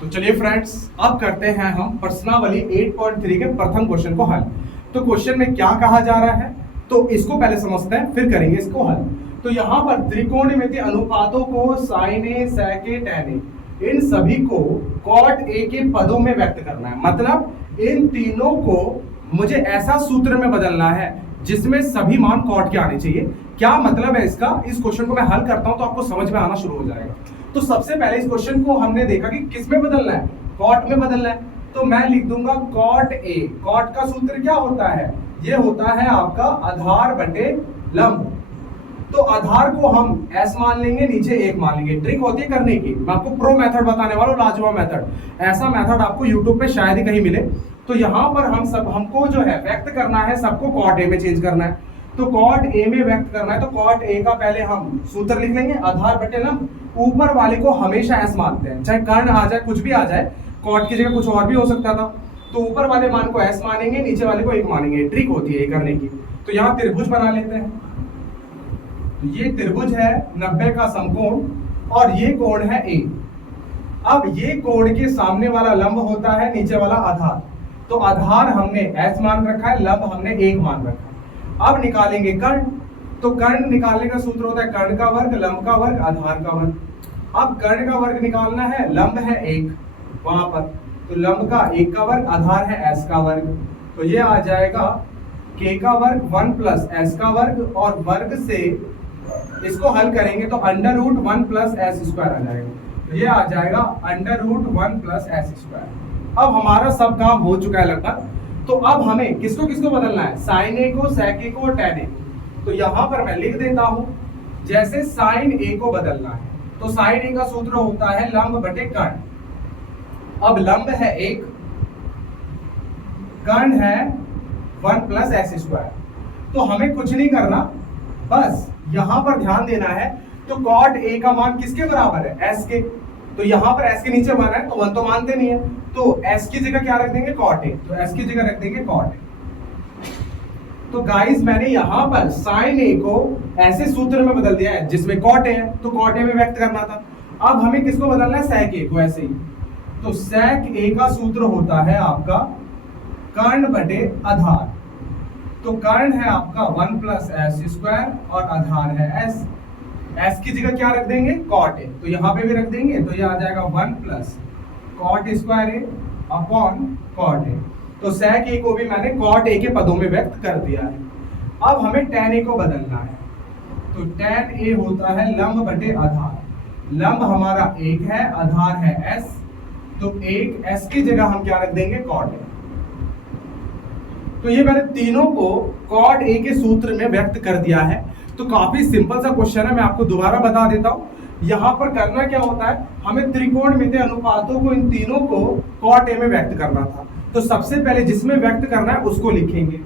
तो चलिए फ्रेंड्स, अब करते हैं हम प्रश्नावली 8.3 के प्रथम क्वेश्चन को हल। तो क्वेश्चन में क्या कहा जा रहा है, तो इसको पहले समझते हैं, फिर करेंगे इसको हल। तो यहाँ पर त्रिकोणमितीय अनुपातों को sign A, sec A, tan A, इन सभी को कॉट ए के पदों में व्यक्त करना है। मतलब इन तीनों को मुझे ऐसा सूत्र में बदलना है जिसमें सभी मान कॉट के आने चाहिए। क्या मतलब है इसका? इस क्वेश्चन को मैं हल करता हूं तो आपको समझ में आना शुरू हो जाएगा। तो सबसे पहले इस क्वेश्चन को हमने देखा कि किस में बदलना है, कॉट में बदलना है। तो मैं लिख दूंगा कॉट ए। कॉट का सूत्र क्या होता है? ये होता है आपका आधार बटे लंब। तो आधार को हम एस मान लेंगे, नीचे एक मान लेंगे। ट्रिक होती है करने की, मैं आपको प्रो मेथड बताने वाला हूं, लाजवाब मेथड। ऐसा मेथड आपको यूट्यूब पे शायद ही कहीं मिले। तो यहाँ पर हमको जो है व्यक्त करना है, सबको कॉट ए में चेंज करना है। तो कॉट ए में व्यक्त करना है, तो कॉट ए का पहले हम सूत्र लिख लेंगे, आधार बटे लंब। ऊपर वाले को हमेशा एस मानते हैं, चाहे कर्ण आ जाए, कुछ भी आ जाए, कॉट की जगह कुछ और भी हो सकता था। तो ऊपर वाले मान को एस मानेंगे, नीचे वाले को एक मानेंगे। ट्रिक होती है ये करने की। तो यहाँ त्रिभुज बना लेते हैं। तो ये त्रिभुज है 90 का समकोण, और ये कोण है ए। अब ये कोण के सामने वाला लंब होता है, नीचे वाला आधार। तो आधार हमने एस मान रखा है, लंब हमने एक मान रखा है। अब निकालेंगे कर्ण। तो कर्ण निकालने का सूत्र होता है कर्ण का वर्ग, लंब का वर्ग, आधार का वर्ग। अब कर्ण का वर्ग निकालना है, लंब है एक वहां पर, तो लंब का एक का वर्ग, आधार है एस का वर्ग। तो ये आ जाएगा k का वर्ग 1 प्लस एस का वर्ग, और वर्ग से इसको हल करेंगे तो under root 1 plus s square आ जाएगा। तो ये आ जाएगा under root 1 plus s square. अब हमारा सब काम हो चुका है लगभग। तो अब हमें किसको किसको बदलना है? साइन ए को, सेक ए को और टैन ए को। तो यहां पर मैं लिख देता हूं, जैसे साइन ए को बदलना है तो साइन ए का सूत्र होता है लंब बटे कर्ण। अब लंब है एक, कर्ण है 1 प्लस एस स्क्वायर। तो हमें कुछ नहीं करना, बस यहां पर ध्यान देना है। तो कॉट ए का मान किसके बराबर है? एस के। तो यहां पर एस के नीचे मान है, तो 1 तो मानते नहीं है, तो एस की जगह क्या रख देंगे? Cot A. तो एस की जगह रख देंगे कॉट ए। तो गाइस मैंने यहां पर साइन ए को ऐसे सूत्र में बदल दिया है जिसमें कॉट ए है, तो कॉट ए में व्यक्त करना था। अब हमें किसको बदलना है? सेक ए को। ऐसे ही तो सेक ए का सूत्र होता है आपका कर्ण बटे आधार। तो कर्ण है आपका 1 प्लस एस स्क्वायर और आधार है एस। एस की जगह क्या रख देंगे? Cot A. तो यहां पे भी रख देंगे, तो ये आ जाएगा 1 plus cot square A upon cot A. तो सेक ए को भी मैंने कॉट ए के पदों में व्यक्त कर दिया है। अब हमें टैन ए को बदलना है। तो टैन ए होता है लंब बटे आधार। लंब हमारा एक है, आधार है एस, तो एक एस की जगह हम क्या रख देंगे? Cot A. तो ये मैंने तीनों को कॉट ए के सूत्र में व्यक्त कर दिया है। तो काफी सिंपल सा क्वेश्चन है, मैं आपको दोबारा बता देता हूं। यहां पर करना क्या होता है, हमें त्रिकोणमितीय अनुपातों को, इन तीनों को कॉट ए में व्यक्त करना था। तो सबसे पहले जिसमें व्यक्त करना है उसको लिखेंगे,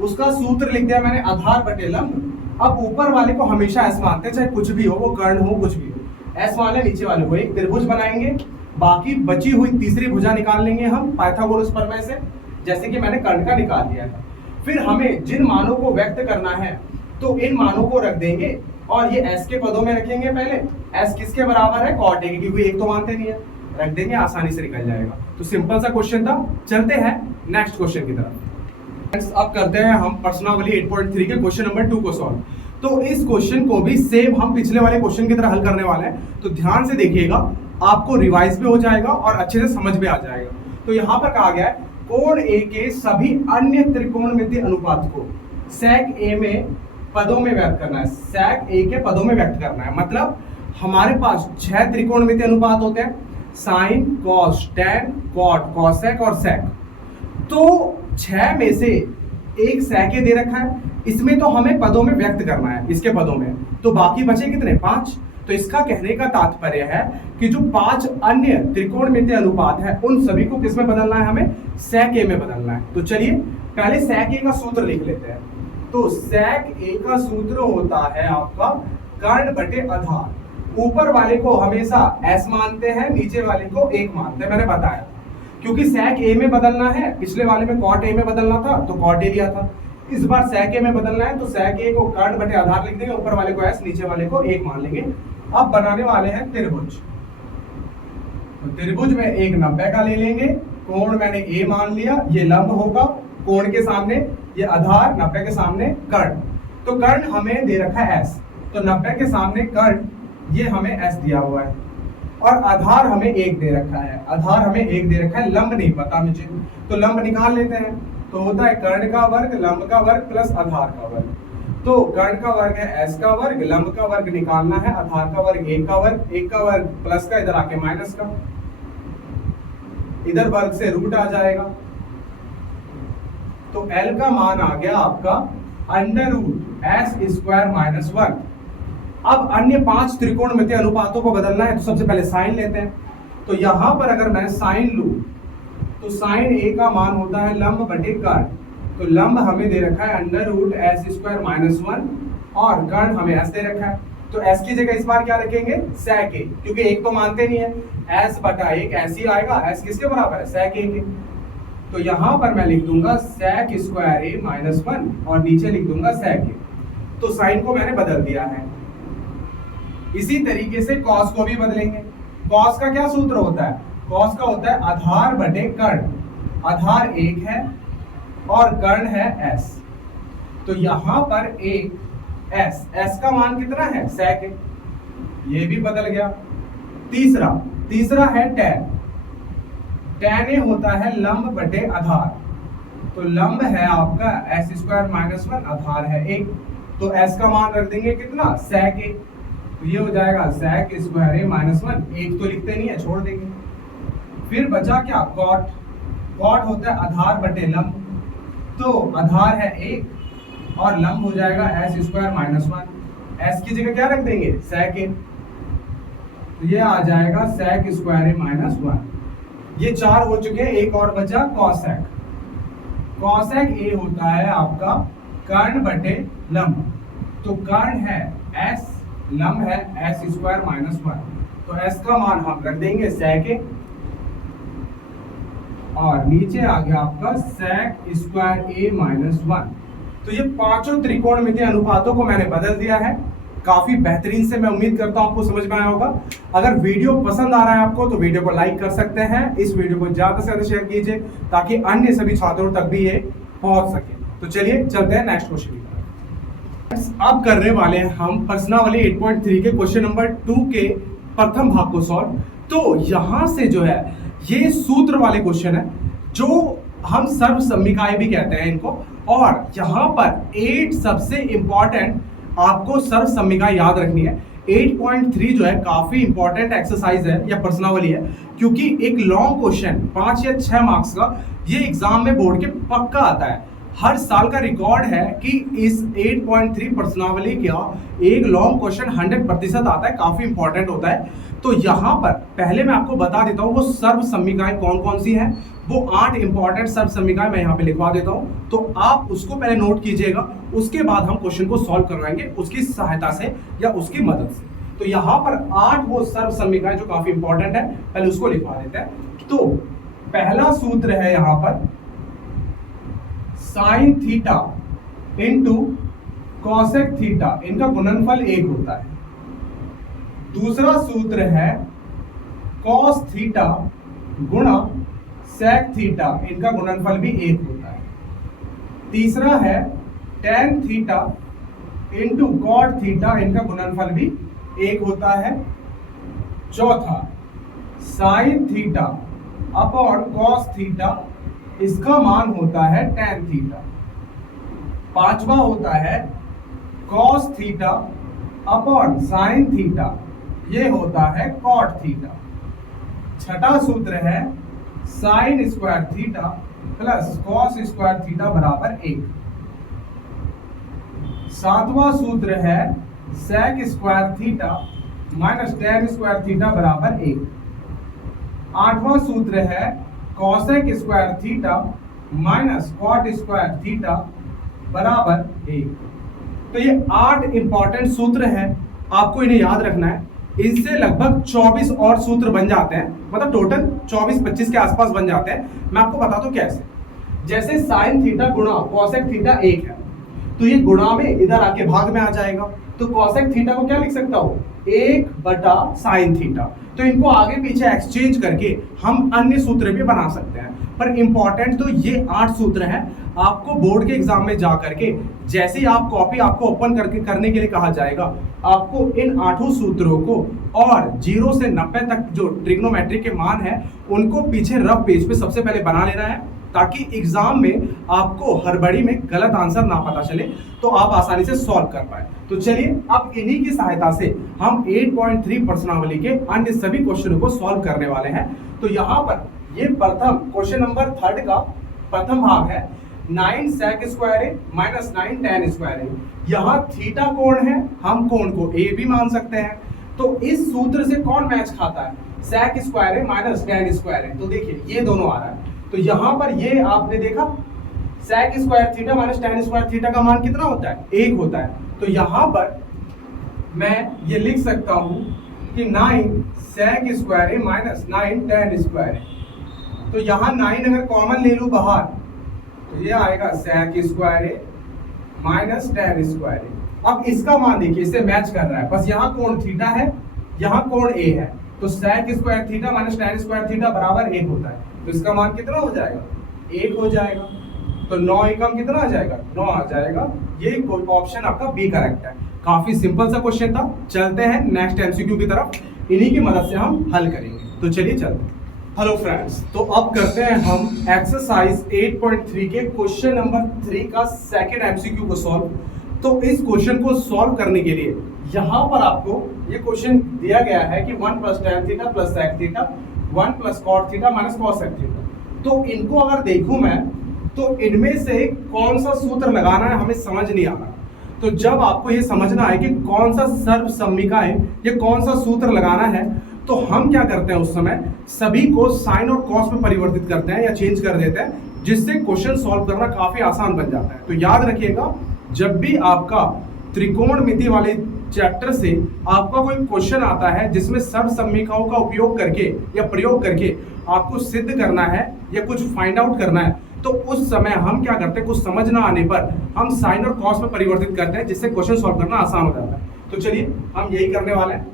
उसका सूत्र लिख दिया मैंने, आधार बटे लंब। अब ऊपर वाले को हमेशा एस मानते हैं, चाहे कुछ भी हो, वो कर्ण हो, कुछ भी हो, एस मान ले। नीचे वाले को एक त्रिभुज बनाएंगे, बाकी बची हुई तीसरी भुजा निकाल लेंगे हम पाइथागोरस प्रमेय से, जैसे कि मैंने कर्ण का निकाल दिया है। फिर हमें जिन मानों को व्यक्त करना है तो इन मानों को रख देंगे, और ये s के पदों में रखेंगे। पहले s किसके बराबर है? कॉट ए के, क्योंकि एक तो मानते नहीं है, रख देंगे, आसानी से निकल जाएगा। तो सिंपल सा क्वेश्चन था। चलते हैं नेक्स्ट क्वेश्चन की तरफ। अब करते हैं हम प्रश्नावली 8.3 के क्वेश्चन नंबर 2 को सॉल्व। तो इस क्वेश्चन को भी सेम हम पिछले वाले क्वेश्चन की तरह हल करने वाले हैं। तो ध्यान से देखिएगा, आपको रिवाइज भी हो जाएगा और अच्छे से समझ में आ जाएगा। तो यहाँ पर कहा गया है कोण ए के सभी अन्य त्रिकोणमितीय अनुपात को सेक ए में पदों में व्यक्त करना है। सेक ए के पदों में व्यक्त करना है, मतलब हमारे पास 6 त्रिकोणमितीय अनुपात होते हैं, sine, cos, tan, cot, cosec और सेक। तो 6 में से एक सेक ए दे रखा है, इसमें तो हमें पदों में व्यक्त करना है, इसके पदों में। तो बाकी बचे कितने? 5। तो इसका कहने का तात्पर्य है कि जो 5 अन्य त्रिकोणमितीय अनुपात है उन सभी को किस में बदलना है? हमें सेक ए में बदलना है। तो चलिए पहले सेक ए का सूत्र लिख लेते हैं। तो सेक ए का सूत्र होता है आपका कर्ण बटे आधार। ऊपर वाले को हमेशा एस मानते हैं, नीचे वाले को एक मानते हैं, मैंने बताया। क्योंकि सेक ए में बदलना है, पिछले वाले में कॉट ए में बदलना था तो कॉट ए लिया था, इस बार सेक ए में बदलना है तो सेक ए को कर्ण बटे आधार लिख देंगे, ऊपर वाले को एस, नीचे वाले को एक मान लेंगे। अब बनाने वाले हैं त्रिभुज। तो त्रिभुज में एक 90 का ले लेंगे, कोण मैंने ए मान लिया, ये लंब होगा, कोण के सामने ये आधार, 90 के सामने कर्ण। तो कर्ण हमें दे रखा है एस, तो 90 के सामने कर्ण ये हमें एस दिया हुआ है, और आधार हमें 1 दे रखा है, आधार हमें 1 दे रखा है, लंब नहीं पता मुझे, तो लंब निकाल लेते हैं। तो होता है कर्ण का वर्ग, लंब का वर्ग प्लस आधार का वर्ग। तो कर्ण का वर्ग है एस का वर्ग, लंब का वर्ग निकालना है, आधार का वर्ग 1 का वर्ग, 1 का वर्ग प्लस का, इधर आके माइनस का, इधर वर्ग से रूट आ जाएगा। तो L का मान आ गया आपका under root S square minus 1। अब अन्य 5 त्रिकोणमितीय अनुपातों को बदलना है, तो सबसे पहले साइन लेते हैं। तो यहां पर अगर मैं साइन लूं तो साइन ए का मान होता है लंब बटे कर्ण। तो लंब हमें दे रखा है under root S square minus 1 और कर्ण हमें एस दे रखा है। तो एस की जगह इस बार क्या रखेंगे, sec ए, क्योंकि एक तो मानते नहीं है, एस बटा 1 ऐसे ही आएगा, एस किसके बराबर है, sec ए के। तो यहां पर मैं लिख दूंगा sec स्क्वायर ए माइनस 1 और नीचे लिख दूंगा sec ए। तो साइन को मैंने बदल दिया है। इसी तरीके से कॉस को भी बदलेंगे। कॉस का क्या सूत्र होता है, कॉस का होता है आधार बटे कर्ण, आधार 1 है और कर्ण है s। तो यहां पर एक s का मान कितना है, sec है, ये भी बदल गया। तीसरा है tan, tan ए होता है लंब बटे आधार। तो लंब है आपका s स्क्वायर माइनस 1, आधार है 1, तो s का मान रख देंगे कितना, sec ए। तो ये हो जाएगा sec स्क्वायर ए माइनस 1, 1 तो लिखते नहीं है, छोड़ देंगे। फिर बचा क्या, cot, cot होता है आधार बटे लंब। तो आधार है 1 और लंब हो जाएगा s स्क्वायर माइनस 1, s की जगह क्या रख देंगे, sec ए। तो ये आ जाएगा sec स्क्वायर ए माइनस 1। ये 4 हो चुके हैं, एक और बचा cosec। cosec ए होता है आपका कर्ण बटे लंब। तो कर्ण है s, लंब है s स्क्वायर माइनस 1। तो s का मान हम रख देंगे sec ए और नीचे आ गया आपका sec स्क्वायर ए माइनस 1। तो ये पांचों त्रिकोणमितीय अनुपातों को मैंने बदल दिया है। काफी बेहतरीन से, मैं उम्मीद करता हूं आपको समझ में आया होगा। अगर वीडियो पसंद आ रहा है आपको तो वीडियो को लाइक कर सकते हैं, इस वीडियो को ज्यादा से ज्यादा शेयर कीजिए ताकि अन्य सभी छात्रों तक भी ये पहुंच सके। तो चलिए चलते हैं नेक्स्ट क्वेश्चन की तरफ। अब करने वाले हैं हम प्रश्नावली 8.3 के क्वेश्चन नंबर 2 के प्रथम भाग को सॉल्व। तो यहां से जो है ये सूत्र वाले क्वेश्चन है, जो हम सर्व सम्मिकाएं भी कहते हैं इनको, और यहाँ पर 8 सबसे इंपॉर्टेंट आपको सर्व सम्मिका याद रखनी है। 8.3 जो है काफी इंपॉर्टेंट एक्सरसाइज है या प्रश्नावली है, क्योंकि एक लॉन्ग क्वेश्चन 5 या 6 मार्क्स का ये एग्जाम में बोर्ड के पक्का आता है। हर साल का रिकॉर्ड है कि इस 8.3 प्रश्नावली का एक लॉन्ग क्वेश्चन 100% आता है, काफी इंपॉर्टेंट होता है। तो यहाँ पर पहले मैं आपको बता देता हूँ वो सर्व सम्मिकाएं कौन कौन सी हैं। वो 8 इंपॉर्टेंट सर्व सम्मिकाएं मैं यहाँ पे लिखवा देता हूँ, तो आप उसको पहले नोट कीजिएगा, उसके बाद हम क्वेश्चन को सॉल्व करवाएंगे उसकी सहायता से या उसकी मदद से। तो यहाँ पर 8 वो सर्व सम्मिकाएं जो काफी इंपॉर्टेंट है, पहले उसको लिखवा देते हैं। तो पहला सूत्र है यहाँ पर sine theta into cosec theta, इनका गुणनफल 1 होता है। दूसरा सूत्र है कॉस थीटा गुणा सेक थीटा, इनका गुणनफल भी 1 होता है। तीसरा है tan theta into cot theta, इनका गुणनफल भी 1 होता है। चौथा sine theta upon cos theta, इसका मान होता है टेन थीटा। पांचवा होता है cos theta upon sine theta, ये होता है कॉट थीटा। छठा सूत्र है sine square theta plus cos square theta बराबर 1। सातवां सूत्र है sec square theta minus tan square theta बराबर 1। आठवां सूत्र है cosec square theta minus cot square theta बराबर 1। तो ये 8 इंपॉर्टेंट सूत्र हैं, आपको इन्हें याद रखना है। इनसे लगभग 24 और सूत्र बन जाते हैं, मतलब टोटल 24-25 के आसपास बन जाते हैं। मैं आपको बताता हूं कैसे। जैसे साइन थीटा गुणा कॉसेक थीटा 1 है, तो ये गुणा में इधर आके भाग में आ जाएगा। तो कॉसेक थीटा को क्या लिख सकता हूं, 1/sin थीटा। तो इनको आगे पीछे एक्सचेंज करके हम अन्य सूत्र भी बना सकते हैं, पर इंपॉर्टेंट तो ये 8 सूत्र हैं। आपको बोर्ड के एग्जाम में जा करके जैसे ही आप कॉपी आपको ओपन करके करने के लिए कहा जाएगा, आपको इन 8 सूत्रों को और 0 से 90 तक जो ट्रिग्नोमेट्री के मान है उनको पीछे रफ पेज पे सबसे पहले बना लेना है, ताकि एग्जाम में आपको हड़बड़ी में गलत आंसर ना पता चले, तो आप आसानी से सॉल्व कर पाए। तो चलिए अब इन्हीं की सहायता से हम 8.3 प्रश्नावली के अन्य सभी क्वेश्चनों को सॉल्व करने वाले हैं। तो यहाँ पर ये प्रथम क्वेश्चन नंबर 3 का प्रथम भाग है, 9 sec स्क्वायर ए माइनस 9 tan स्क्वायर ए। यहाँ थीटा कोण है, हम कोण को ए भी मान सकते हैं। तो इस सूत्र से कौन मैच खाता है, sec स्क्वायर ए माइनस tan स्क्वायर ए। तो देखिए ये दोनों आ रहा है, तो यहाँ पर ये आपने देखा sec square theta minus tan square theta का मान कितना होता है, 1 होता है। तो यहाँ पर मैं ये लिख सकता हूँ कि 9 sec स्क्वायर ए माइनस 9 tan स्क्वायर ए। तो यहाँ 9 अगर कॉमन ले लूं बाहर तो ये आएगा sec square A minus tan square a. अब इसका मान देखिए, इससे मैच कर रहा है, बस यहाँ कोण थीटा है, यहाँ कोण ए है, तो sec square theta minus tan square theta बराबर 1 होता है। तो इसका मान कितना हो जाएगा, 1 हो जाएगा। तो 9 एकम कितना आ जाएगा, 9 आ जाएगा। ये ऑप्शन आपका बी करेक्ट है। काफी सिंपल सा क्वेश्चन था। चलते हैं नेक्स्ट एमसीक्यू की तरफ, इन्हीं की मदद से हम हल करेंगे। तो चलिए चलते हैं। हेलो फ्रेंड्स, तो अब करते हैं हम एक्सरसाइज 8.3 के क्वेश्चन नंबर 3 का सेकंड एमसीक्यू को सॉल्व। तो इस क्वेश्चन को सॉल्व करने के लिए यहाँ पर आपको ये क्वेश्चन दिया गया है कि 1 + tan theta + sec theta 1 + cot theta - cos sec theta. तो इनको अगर देखूं मैं तो इनमें से कौन सा सूत्र लगाना है हमें समझ नहीं आ रहा। तो जब आपको ये समझना है कि कौन सा सर्वसम्मिका है, ये कौन सा सूत्र लगाना है, तो हम क्या करते हैं उस समय सभी को साइन और कॉस में परिवर्तित करते हैं या चेंज कर देते हैं, जिससे क्वेश्चन सॉल्व करना काफी आसान बन जाता है। तो याद रखिएगा, जब भी आपका त्रिकोणमिति वाले चैप्टर से आपका कोई क्वेश्चन आता है जिसमें सर्वसम्मिकाओं का उपयोग करके या प्रयोग करके आपको सिद्ध करना है या कुछ फाइंड आउट करना है, तो उस समय हम क्या करते हैं, कुछ समझ ना आने पर हम साइन और कॉस में परिवर्तित करते हैं, जिससे क्वेश्चन सॉल्व करना आसान हो जाता है। तो चलिए हम यही करने वाले हैं।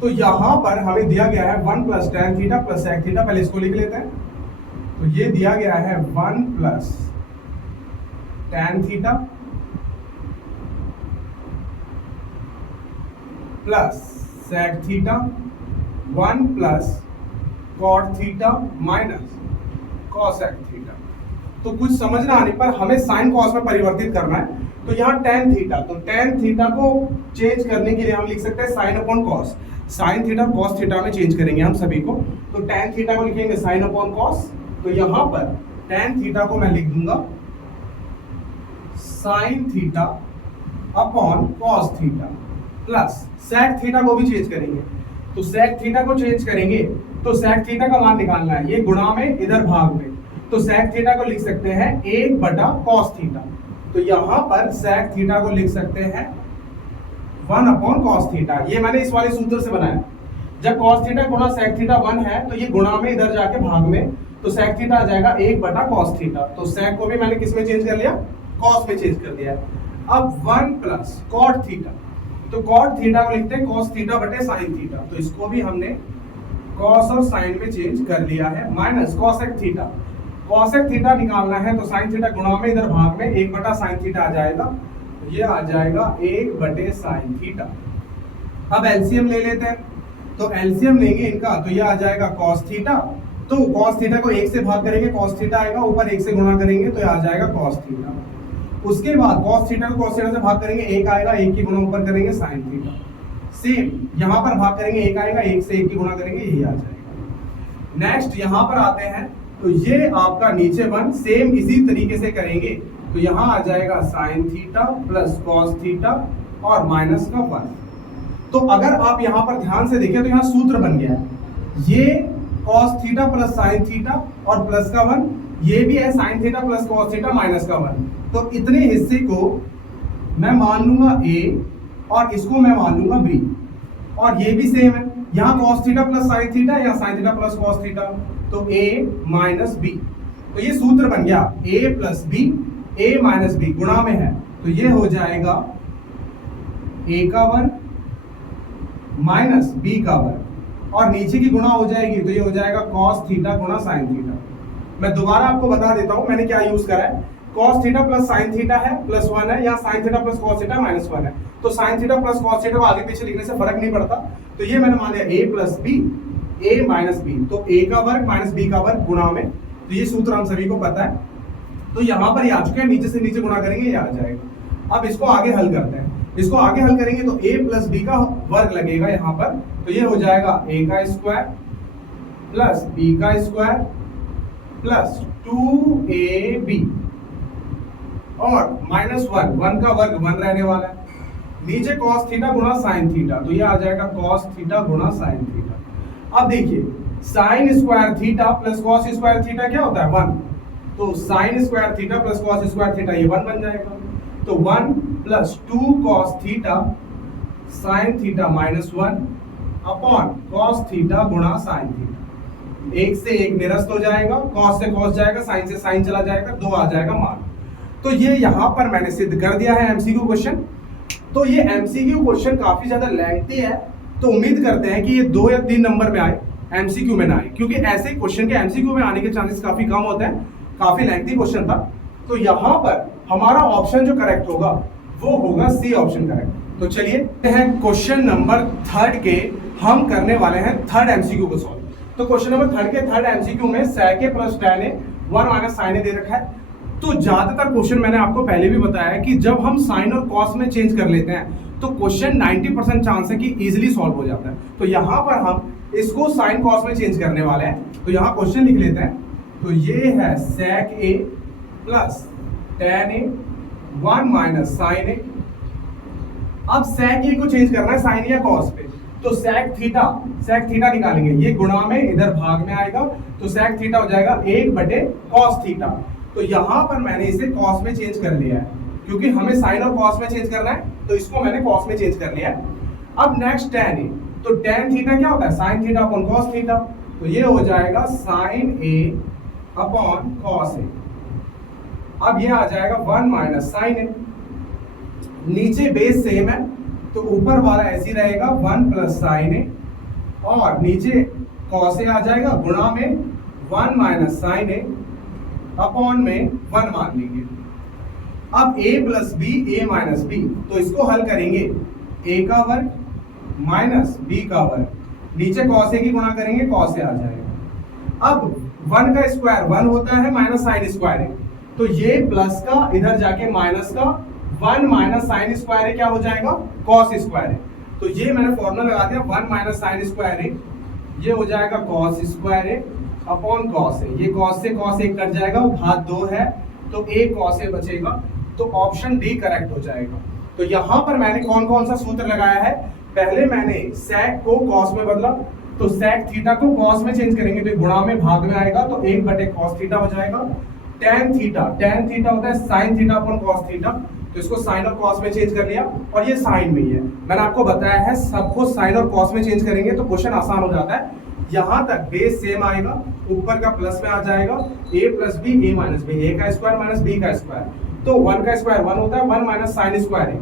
तो यहाँ पर हमें दिया गया है 1 + tan थीटा + sec थीटा। पहले इसको लिख लेते हैं। तो ये दिया गया है 1 + tan theta + sec theta 1 + cot theta - cos sec theta. तो कुछ समझ ना आने पर हमें साइन कॉस में परिवर्तित करना है। तो यहाँ tan थीटा, तो tan थीटा को चेंज करने के लिए हम लिख सकते हैं sin/cos। Sine theta cos theta में चेंज करेंगे हम सभी को। तो tan थीटा को लिखेंगे sin/cos। तो यहाँ पर tan थीटा को मैं लिख दूंगा sin theta upon cos theta plus sec theta को भी चेंज करेंगे। तो sec थीटा को चेंज करेंगे तो sec थीटा का मान निकालना है, ये गुणा में इधर भाग में। तो sec थीटा को लिख सकते हैं 1/cos थीटा। तो यहाँ पर sec थीटा को लिख सकते हैं 1/cos थीटा। ये मैंने इस वाले सूत्र से बनाया। जब cos थीटा गुणा sec थीटा 1 है तो ये गुणा में इधर जाके भाग में, तो sec थीटा आ जाएगा 1/cos थीटा। तो sec को भी मैंने किस में चेंज कर लिया, cos में चेंज कर दिया है। अब 1 + cot थीटा, तो cot थीटा को लिखते हैं cos थीटा बटे sin थीटा। तो इसको भी हमने cos और sin में चेंज कर लिया है, minus cosec theta. cosec theta निकालना है तो sin थीटा गुणा में इधर भाग में 1/sin थीटा आ जाएगा। ये आ जाएगा 1/sin थीटा। अब एलसीएम ले लेते हैं। तो एलसीएम लेंगे इनका, तो ये आ जाएगा cos थीटा। तो cos थीटा को 1 से भाग करेंगे, cos थीटा आएगा, ऊपर 1 से गुणा करेंगे तो ये आ जाएगा cos थीटा। उसके बाद cos थीटा को cos थीटा से भाग करेंगे, 1 आएगा, 1 की गुणा ऊपर करेंगे sin थीटा। सेम यहाँ पर भाग करेंगे, 1 आएगा, 1 से 1 की गुणा करेंगे, यही आ जाएगा। नेक्स्ट यहाँ पर आते हैं, तो ये आपका नीचे 1, सेम इसी तरीके से करेंगे तो यहाँ आ जाएगा sin theta plus cos theta और माइनस का 1। तो अगर आप यहाँ पर ध्यान से देखें तो यहाँ सूत्र बन गया है, ये cos theta plus sin theta और प्लस का 1, ये भी है sin theta plus cos theta minus का 1। तो इतने हिस्से को मैं मान लूंगा A और इसको मैं मान लूंगा B, और ये भी सेम है, यहाँ cos theta plus sin theta या sin theta plus cos theta, तो A माइनस B। तो ये सूत्र बन गया A plus B, A minus B गुणा में है, तो ये हो जाएगा A का वर्ग माइनस बी का वर्ग और नीचे की गुणा हो जाएगी तो ये हो जाएगा cos थीटा गुणा sin थीटा। मैं दोबारा आपको बता देता हूं मैंने क्या यूज करा है। cos theta plus sin theta है प्लस 1 है, यहाँ sin theta plus cos theta minus 1 है, तो sin theta plus cos theta को आगे पीछे लिखने से फर्क नहीं पड़ता, तो ये मैंने मान लिया a plus B a minus B, तो a का वर्ग माइनस b का वर्ग गुणा में, तो ये सूत्र हम सभी को पता है, तो यहाँ पर ये आ चुके हैं, नीचे से नीचे गुणा करेंगे ये आ जाएगा। अब इसको आगे हल करते हैं, इसको आगे हल करेंगे तो a प्लस बी का वर्ग लगेगा यहाँ पर, तो ये हो जाएगा a का स्क्वायर प्लस b का स्क्वायर प्लस 2ab और माइनस 1 का वर्ग 1 रहने वाला है, नीचे cos थीटा गुणा sin थीटा, तो ये आ जाएगा cos थीटा गुणा sin थीटा। अब देखिए sin square theta plus cos square theta क्या होता है 1, तो sin square theta plus cos square theta ये 1 बन जाएगा, तो 1 plus 2 cos theta sin theta minus 1 upon cos theta गुणा sin थीटा, एक से एक निरस्त हो जाएगा, cos से cos जाएगा, sin से sin चला जाएगा, 2 आ जाएगा मान। तो ये यहां पर मैंने सिद्ध कर दिया है एमसीक्यू क्वेश्चन। तो ये एमसीक्यू क्वेश्चन काफी ज्यादा लेंथी है, तो उम्मीद करते हैं कि ये 2 या 3 नंबर में आए, एमसीक्यू में ना आए, क्योंकि ऐसे क्वेश्चन के एमसीक्यू में आने के चांसेस काफी कम होते हैं, काफी लेंथी क्वेश्चन था। तो यहाँ पर हमारा ऑप्शन जो करेक्ट होगा वो होगा सी ऑप्शन करेक्ट। तो चलिए क्वेश्चन नंबर 3 के हम करने वाले हैं थर्ड एमसीक्यू को सॉल्व। तो क्वेश्चन नंबर 3 के थर्ड एमसीक्यू में sec a plus tan a 1 minus sin a दे रखा है। तो ज्यादातर क्वेश्चन मैंने आपको पहले भी बताया है कि जब हम साइन और कॉस में चेंज कर लेते हैं तो क्वेश्चन 90% चांस है कि इजीली सॉल्व हो जाता है। तो यहाँ पर हम इसको साइन कॉस में चेंज करने वाले हैं, तो यहाँ क्वेश्चन लिख लेते हैं। तो ये है sec a plus tan a 1 minus sin a। अब sec a को चेंज करना है साइन या कॉस पे, तो sec थीटा निकालेंगे, ये गुणा में इधर भाग में आएगा, तो sec थीटा हो जाएगा 1/cos थीटा। तो यहाँ पर मैंने इसे cos में चेंज कर लिया है, क्योंकि हमें sin और cos में चेंज करना है, तो इसको मैंने cos में चेंज कर लिया है। अब नेक्स्ट tan a, तो tan थीटा क्या होता है sin theta upon cos theta, तो ये हो जाएगा sin a upon cos a। अब ये आ जाएगा 1 माइनस sin a, नीचे बेस सेम है तो ऊपर वाला ऐसे ही रहेगा 1 प्लस sin a, और नीचे cos a आ जाएगा गुणा में 1 माइनस sin a अपॉन में 1 मान लेंगे। अब a plus B a minus B, तो इसको हल करेंगे a का वर्ग माइनस b का वर्ग, नीचे cos a की गुणा करेंगे cos a आ जाएगा। अब 1 का स्क्वायर 1 होता है माइनस sin स्क्वायर है, तो ये प्लस का इधर जाके माइनस का 1 माइनस sin स्क्वायर है क्या हो जाएगा cos स्क्वायर है, तो ये मैंने फॉर्मूला लगा दिया 1 माइनस sin स्क्वायर है, ये हो जाएगा cos स्क्वायर है अपॉन cos है, ये cos से cos 1 कट जाएगा, वो घात 2 है, तो a cos a बचेगा, तो ऑप्शन डी करेक्ट हो जाएगा। तो यहाँ पर मैंने कौन कौन सा सूत्र लगाया है, पहले मैंने sec को cos में बदला, तो sec थीटा को cos में चेंज करेंगे तो गुणा में भाग में आएगा, तो 1/cos थीटा हो जाएगा। tan थीटा होता है sin theta upon cos theta, तो इसको साइन और कॉस में चेंज कर लिया, और ये साइन में ही है, मैंने आपको बताया है सबको साइन और कॉस में चेंज करेंगे तो क्वेश्चन आसान हो जाता है। यहाँ तक बेस सेम आएगा, ऊपर का प्लस में आ जाएगा a plus B a minus B, a का स्क्वायर माइनस b का स्क्वायर, तो 1 का स्क्वायर 1 होता है, 1 माइनस साइन स्क्वायर है,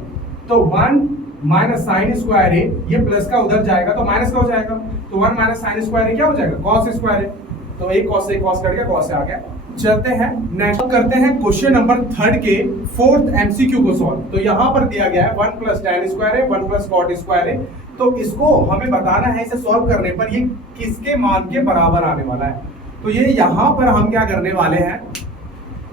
तो 1 माइनस साइन स्क्वायर है, ये प्लस का उधर जाएगा तो माइनस का हो जाएगा, तो 1 माइनस साइन स्क्वायर है क्या हो जाएगा कॉस स्क्वायर है, तो एक कॉस से एक कॉस कट गया, कॉस से आ गया। चलते हैं नेक्स्ट करते हैं क्वेश्चन नंबर 3 के फोर्थ एमसीक्यू को सॉल्व। तो यहाँ पर दिया गया है 1 प्लस tan स्क्वायर है 1 प्लस cot स्क्वायर है, तो इसको हमें बताना है इसे सॉल्व करने पर ये किसके मान के बराबर आने वाला है। तो ये यहाँ पर हम क्या करने वाले हैं,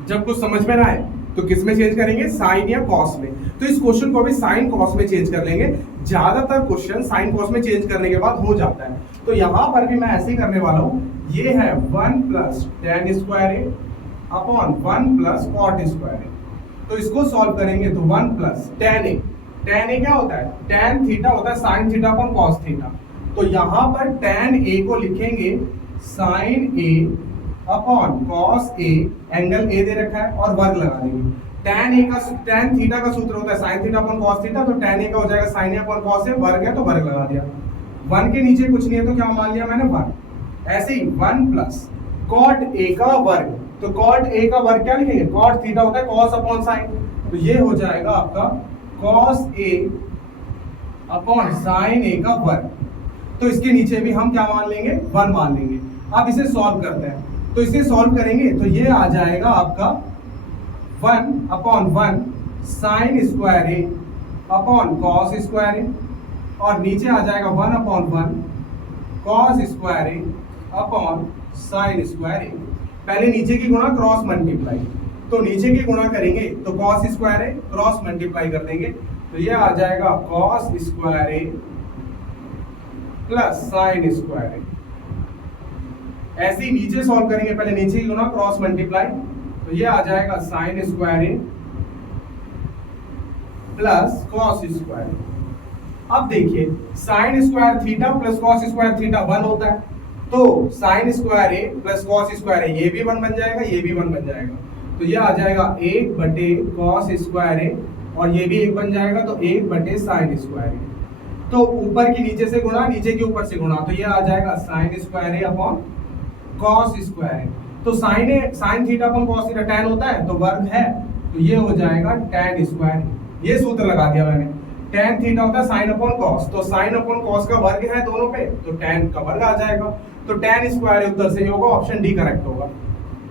जब कुछ समझ में ना आए तो किस में चेंज करेंगे साइन या कॉस में, तो इस क्वेश्चन को भी साइन कॉस में चेंज कर लेंगे, ज्यादातर क्वेश्चन साइन कॉस में चेंज करने के बाद हो जाता है। तो यहाँ पर भी मैं ऐसे ही करने वाला हूँ, ये है 1 प्लस tan स्क्वायर है अपॉन 1 प्लस cot स्क्वायर है, तो इसको सॉल्व करेंगे तो 1 प्लस tan a क्या होता है tan थीटा होता है sin theta upon cos theta, तो यहाँ पर tan a को लिखेंगे sin a upon cos a, angle a दे रखा है और वर्ग लगा देंगे। tan थीटा का सूत्र होता है sin theta upon cos theta, तो tan a का हो जाएगा sin a upon cos a, वर्ग है तो वर्ग लगा दिया, 1 के नीचे कुछ नहीं है तो क्या मान लिया मैंने 1, ऐसे ही 1 प्लस cot a का वर्ग, तो cot a का वर्ग क्या लिखेंगे cot थीटा होता है cos अपॉन sin, तो ये हो जाएगा आपका cos a अपॉन साइन ए का वर्ग। तो इसके नीचे भी हम क्या मान लेंगे, 1 मान लेंगे। अब इसे सॉल्व करते हैं, तो इसे सॉल्व करेंगे तो ये आ जाएगा आपका 1/1 sign square A upon cos square ए, और नीचे आ जाएगा 1/1 cos square A upon sine square ए। पहले नीचे की गुणा क्रॉस मल्टीप्लाई, तो नीचे की गुणा करेंगे तो कॉस स्क्वायर ए क्रॉस मल्टीप्लाई कर देंगे, तो ये आ जाएगा कॉस स्क्वायर ए प्लस साइन स्क्वायर ए। ऐसे ही नीचे सॉल्व करेंगे, पहले नीचे की गुणा क्रॉस मल्टीप्लाई, तो ये आ जाएगा sign square A plus cos square a. अब देखिए sine square theta plus cos square theta 1 होता है, तो साइन स्क्वायर ए प्लस कॉस स्क्वायर ए, ये भी 1 बन जाएगा, ये भी 1 बन जाएगा, तो ये आ जाएगा 1/कॉस स्क्वायर ए, और ये भी 1 बन जाएगा, तो 1/साइन स्क्वायर ए। तो ऊपर की नीचे से गुणा, नीचे के ऊपर से गुणा, तो ये आ जाएगा sign square A upon cos square ए। तो sign theta upon cos theta tan होता है, तो वर्ग है, तो ये हो जाएगा tan स्क्वायर। ये सूत्र लगा दिया मैंने, tan थीटा होता है साइन अपॉन कॉस, तो साइन अपॉन कॉस का वर्ग है दोनों पे, तो tan का वर्ग आ जाएगा, तो tan स्क्वायर उत्तर से होगा, ऑप्शन डी करेक्ट होगा।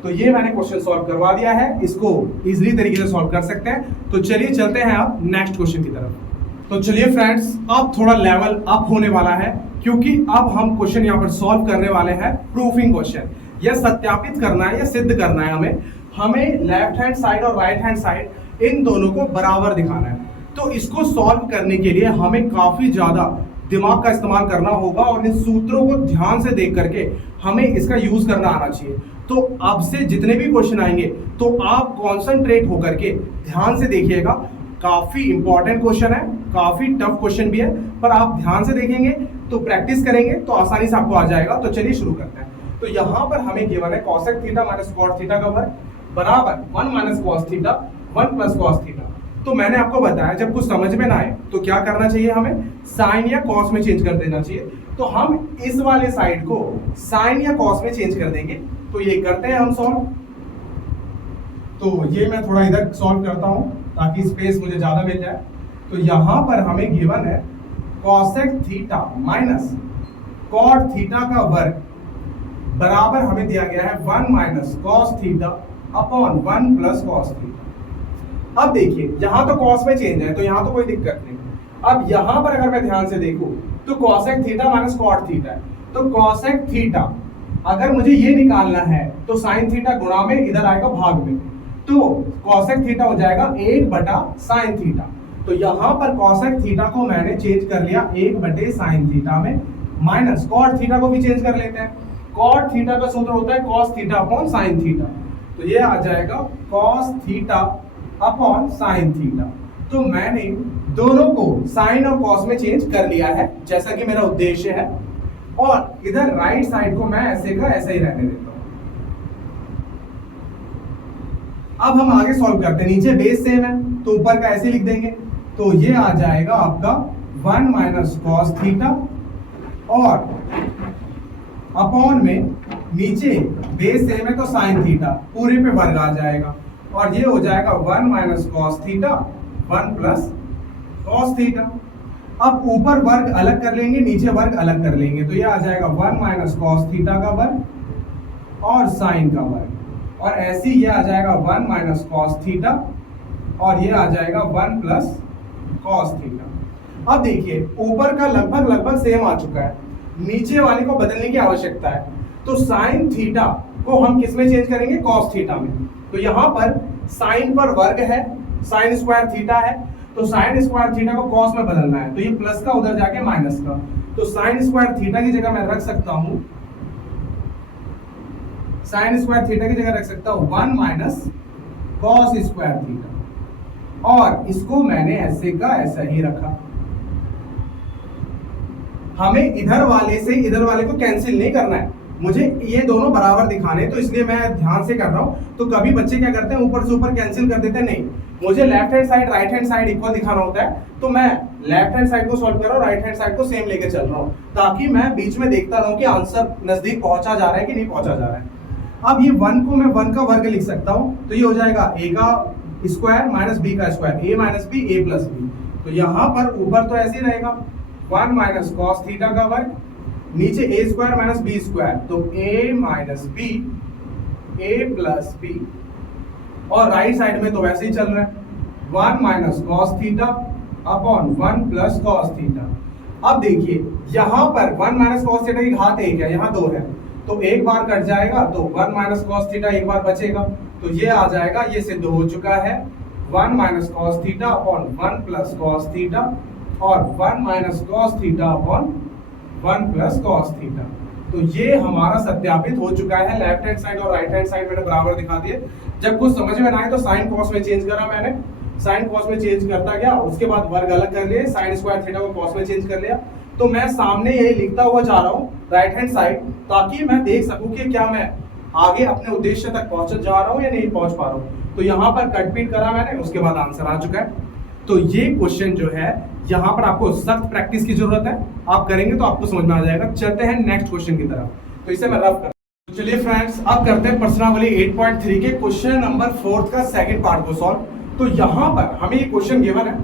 तो ये मैंने क्वेश्चन सॉल्व करवा दिया है, इसको इजीली तरीके से सॉल्व कर सकते हैं। तो चलिए चलते हैं अब नेक्स्ट क्वेश्चन की तरफ। तो चलिए फ्रेंड्स, अब थोड़ा लेवल अप होने वाला है, क्योंकि अब हम क्वेश्चन यहाँ पर सॉल्व करने वाले हैं प्रूफिंग क्वेश्चन। यह सत्यापित करना है या सिद्ध करना है हमें लेफ्ट हैंड साइड और राइट हैंड साइड इन दोनों को बराबर दिखाना है। तो इसको सॉल्व करने के लिए हमें काफी ज्यादा दिमाग का इस्तेमाल करना होगा, और इन सूत्रों को ध्यान से देख करके हमें इसका यूज करना आना चाहिए। तो अब से जितने भी क्वेश्चन आएंगे तो आप कॉन्सेंट्रेट होकर के ध्यान से देखिएगा। काफी इंपॉर्टेंट क्वेश्चन है, काफी टफ क्वेश्चन भी है, पर आप ध्यान से देखेंगे तो प्रैक्टिस करेंगे तो आसानी से आपको आ जाएगा। तो चलिए शुरू करते हैं। तो यहाँ पर हमें गिवन है cosec theta minus cot theta का वर्ग बराबर 1 minus cos theta 1 plus cos theta. तो मैंने आपको बताया जब कुछ समझ में ना आए तो क्या करना चाहिए, हमें साइन या कॉस में चेंज कर देना चाहिए। तो हम इस वाले साइड को साइन या कॉस में चेंज कर देंगे। तो ये करते हैं हम सॉल्व। तो ये मैं थोड़ा इधर सॉल्व करता हूं ताकि स्पेस मुझे ज्यादा मिल जाए। तो यहां पर हमें गिवन है cosec theta minus cot theta का वर्ग बराबर हमें दिया गया है 1 minus cos theta upon 1 plus cos theta. अब देखिए यहां तो कॉस में चेंज है तो यहां तो कोई दिक्कत नहीं। अब यहां पर अगर मैं ध्यान से देखूं तो cosec theta minus cot theta है। तो कॉसेक थीटा अगर मुझे ये निकालना है तो साइन थीटा गुणा में इधर आएगा भाग में, तो कॉसेक थीटा हो जाएगा 1/साइन थीटा। तो यहां पर कॉसेक थीटा को मैंने चेंज कर लिया 1/साइन थीटा में, माइनस कॉट थीटा को भी चेंज कर लेते हैं। कॉट थीटा का सूत्र होता है cos theta upon sine theta. तो ये आ जाएगा cos theta upon sine theta. तो मैंने दोनों को साइन और कॉस में चेंज कर लिया है जैसा कि मेरा उद्देश्य है, और इधर राइट साइड को मैं ऐसे का ऐसा ही रहने देता हूं। अब हम आगे सॉल्व करते हैं। नीचे बेस सेम है तो ऊपर का ऐसे लिख देंगे। तो ये आ जाएगा आपका 1 माइनस कॉस थीटा, और अपॉन में नीचे बेस सेम है तो साइन थीटा पूरे पे वर्ग आ जाएगा, और ये हो जाएगा 1 minus cos theta 1 plus cos theta. अब ऊपर वर्ग अलग कर लेंगे, नीचे वर्ग अलग कर लेंगे। तो ये आ जाएगा 1 माइनस कॉस थीटा का वर्ग और साइन का वर्ग, और ऐसे ही ये आ जाएगा 1 माइनस कॉस थीटा, और ये आ जाएगा 1 प्लस कॉस थीटा। अब देखिए ऊपर का लगभग सेम आ चुका है, नीचे वाले को बदलने की आवश्यकता है। तो साइन थीटा को हम किस में चेंज करेंगे, कॉस थीटा में। तो यहाँ पर साइन पर वर्ग है, साइन स्क्वायर थीटा है, तो साइन स्क्वायर थीटा को कॉस में बदलना है। तो ये प्लस का उधर जाके माइनस का, तो साइन स्क्वायर थीटा की जगह मैं रख सकता हूं, साइन स्क्वायर थीटा की जगह रख सकता हूं 1 माइनस कॉस स्क्वायर थीटा, और इसको मैंने ऐसे का ऐसा ही रखा। हमें इधर वाले से इधर वाले को कैंसिल नहीं करना है, मुझे ये दोनों बराबर दिखाने, तो इसलिए मैं ध्यान से कर रहा हूं। तो कभी बच्चे क्या करते हैं ऊपर से ऊपर कैंसिल कर देते हैं, नहीं, मुझे left hand side right hand side equal दिखाना होता है। तो मैं लेफ्ट हैंड साइड को सॉल्व कर रहा हूं, राइट हैंड साइड को सेम लेके चल रहा हूं, ताकि मैं बीच में देखता रहूं कि आंसर नजदीक पहुंचा जा रहा है कि नहीं पहुंचा जा रहा है। अब ये 1 को मैं 1 का वर्ग लिख सकता हूं, तो ये हो जाएगा a का स्क्वायर माइनस b का square, a minus b a plus b। तो यहां पर ऊपर तो ऐसे ही रहेगा 1 माइनस कॉस थीटा का वर्ग, नीचे ए स्क्वायर माइनस बी स्क्वायर, तो ए माइनस बी ए प्लस बी, और राइट साइड में तो वैसे ही चल रहा है 1 minus cos theta upon 1 plus cos theta. अब देखिए यहां पर 1 माइनस कॉस थीटा की घात 1 है, यहां 2 है, तो एक बार कट जाएगा, तो 1 माइनस कॉस थीटा एक बार बचेगा, तो ये आ जाएगा, ये सिद्ध हो चुका है 1 minus cos theta upon 1 plus cos theta, और 1 minus cos theta upon 1 plus cos theta. तो ये हमारा सत्यापित हो चुका है। लेफ्ट हैंड साइड और राइट हैंड साइड मैंने बराबर दिखा दिए। जब कुछ समझ में ना आए तो साइन कॉस में चेंज करा मैंने, साइन कॉस में चेंज करता गया, उसके बाद वर्ग अलग कर लिए, साइन स्क्वायर थीटा को कॉस में चेंज कर लिया। तो मैं सामने यही लिखता हुआ जा रहा हूँ राइट हैंड साइड, ताकि मैं देख सकूं कि क्या मैं आगे अपने उद्देश्य तक पहुंच जा रहा हूँ या नहीं पहुंच पा रहा हूँ। तो यहाँ पर कटपीट करा मैंने, उसके बाद आंसर आ चुका है। तो ये क्वेश्चन जो है यहाँ पर आपको सख्त प्रैक्टिस की जरूरत है, आप करेंगे तो आपको समझ में आ जाएगा। चलते हैं नेक्स्ट क्वेश्चन की तरफ, तो इसे मैं रफ कर। तो चलिए फ्रेंड्स, अब करते हैं प्रश्नावली 8.3 के क्वेश्चन नंबर 4 का सेकंड पार्ट को सॉल्व। तो यहाँ पर हमें ये क्वेश्चन गिवन है,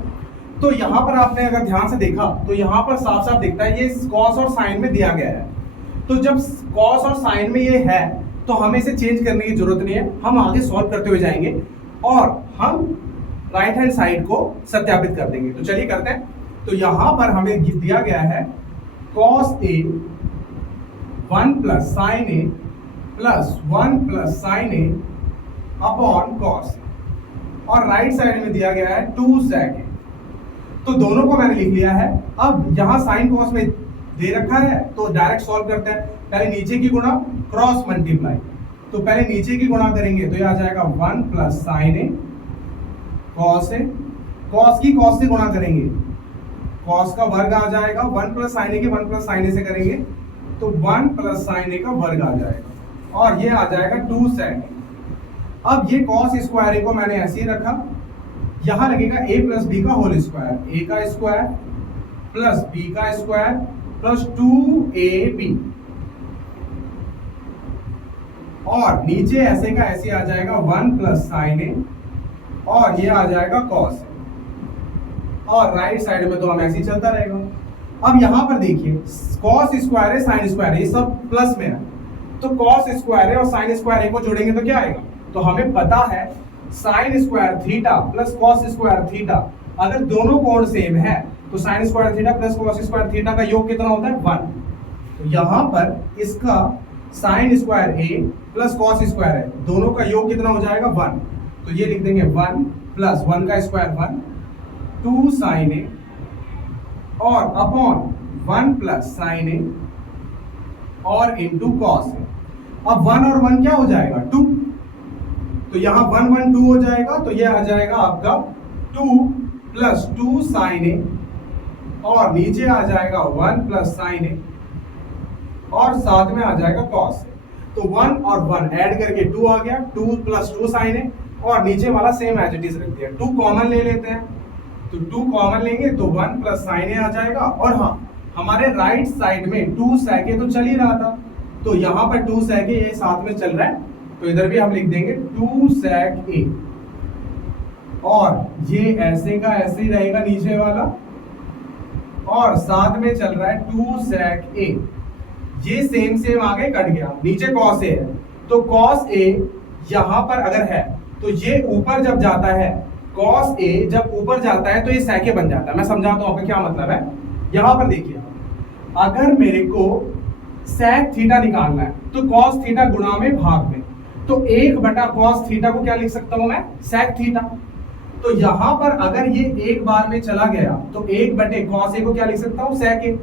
तो यहाँ पर आपने अगर ध्यान से देखा तो यहाँ पर साफ साफ दिखता है ये कॉस और साइन में दिया गया है। तो जब कॉस और साइन में ये है तो हमें इसे चेंज करने की जरूरत नहीं है, हम आगे सॉल्व करते हुए जाएंगे और हम राइट हैंड साइड को सत्यापित कर देंगे। तो चलिए करते हैं। तो यहाँ पर हमें दिया गया है cos A 1 plus sign A plus 1 plus sign A upon cos, और राइट साइड में दिया गया है 2 sec A। तो दोनों को मैंने लिख लिया है। अब यहाँ साइन कॉस में दे रखा है तो डायरेक्ट सॉल्व करते हैं। पहले नीचे की गुणा क्रॉस मल्टीप्लाई, तो पहले नीचे की गुणा करेंगे तो ये आ जाएगा 1 plus sign A cos A, cos की कॉस से गुणा करेंगे, कॉस का वर्ग आ जाएगा, 1 प्लस साइन ए के 1 प्लस साइन ए से करेंगे तो 1 प्लस साइन ए का वर्ग आ जाएगा, और ये आ जाएगा 2 sec। अब ये कॉस स्क्वायर ए को मैंने ऐसे ही रखा, यहां लगेगा a प्लस बी का होल स्क्वायर, a का स्क्वायर प्लस b का स्क्वायर प्लस 2ab, और नीचे ऐसे का ऐसे आ जाएगा 1 प्लस साइन ए, और ये आ जाएगा cos ए, और राइट साइड में तो हम ऐसे ही चलता रहेगा। अब यहां पर देखिए cos स्क्वायर है साइन स्क्वायर है, ये सब प्लस में है, तो cos स्क्वायर है और साइन स्क्वायर ए को जोड़ेंगे तो क्या आएगा, तो हमें पता है sine square theta plus cos square theta, अगर दोनों कोण सेम है तो sign square theta plus cos square theta का योग कितना होता है 1। तो यहाँ पर इसका साइन स्क्वायर ए प्लस कॉस स्क्वायर है, दोनों का योग कितना हो जाएगा 1, तो ये लिख देंगे 1 प्लस 1 का स्क्वायर 1 2 साइन ए, और अपॉन 1 प्लस साइन ए और इंटू कॉस ए। अब 1 और 1 क्या हो जाएगा 2, तो यहाँ 1 1 2 हो जाएगा, तो ये आ जाएगा आपका 2 प्लस 2 साइन ए, और नीचे आ जाएगा 1 प्लस साइन ए, और साथ में आ जाएगा कॉस ए। तो 1 और 1 ऐड करके 2 आ गया, 2 प्लस 2 साइन ए, और नीचे वाला सेम एज इट इज रख दिया। 2 कॉमन ले लेते हैं, तो 2 कॉमन लेंगे तो 1 प्लस साइन ए आ जाएगा, और हाँ हमारे राइट साइड में 2 sec ए तो चल ही रहा था, तो यहाँ पर 2 sec ए ये साथ में चल रहा है, तो इधर भी हम लिख देंगे 2 sec ए, और ये ऐसे का ऐसे ही रहेगा नीचे वाला, और साथ में चल रहा है 2 sec ए, ये सेम आगे कट गया, नीचे cos ए है, तो cos ए यहां पर अगर है तो ये ऊपर जब जाता है, cos ए जब ऊपर जाता है तो ये sec ए बन जाता है। मैं समझाता हूं आपका क्या मतलब है। यहां पर देखिए, अगर मेरे को sec थीटा निकालना है तो cos थीटा गुणा में भाग में, तो 1 बटा cos थीटा को क्या लिख सकता हूं मैं sec थीटा। तो यहां पर अगर ये एक बार में चला गया तो 1 बटे cos ए को क्या लिख सकता हूं sec ए।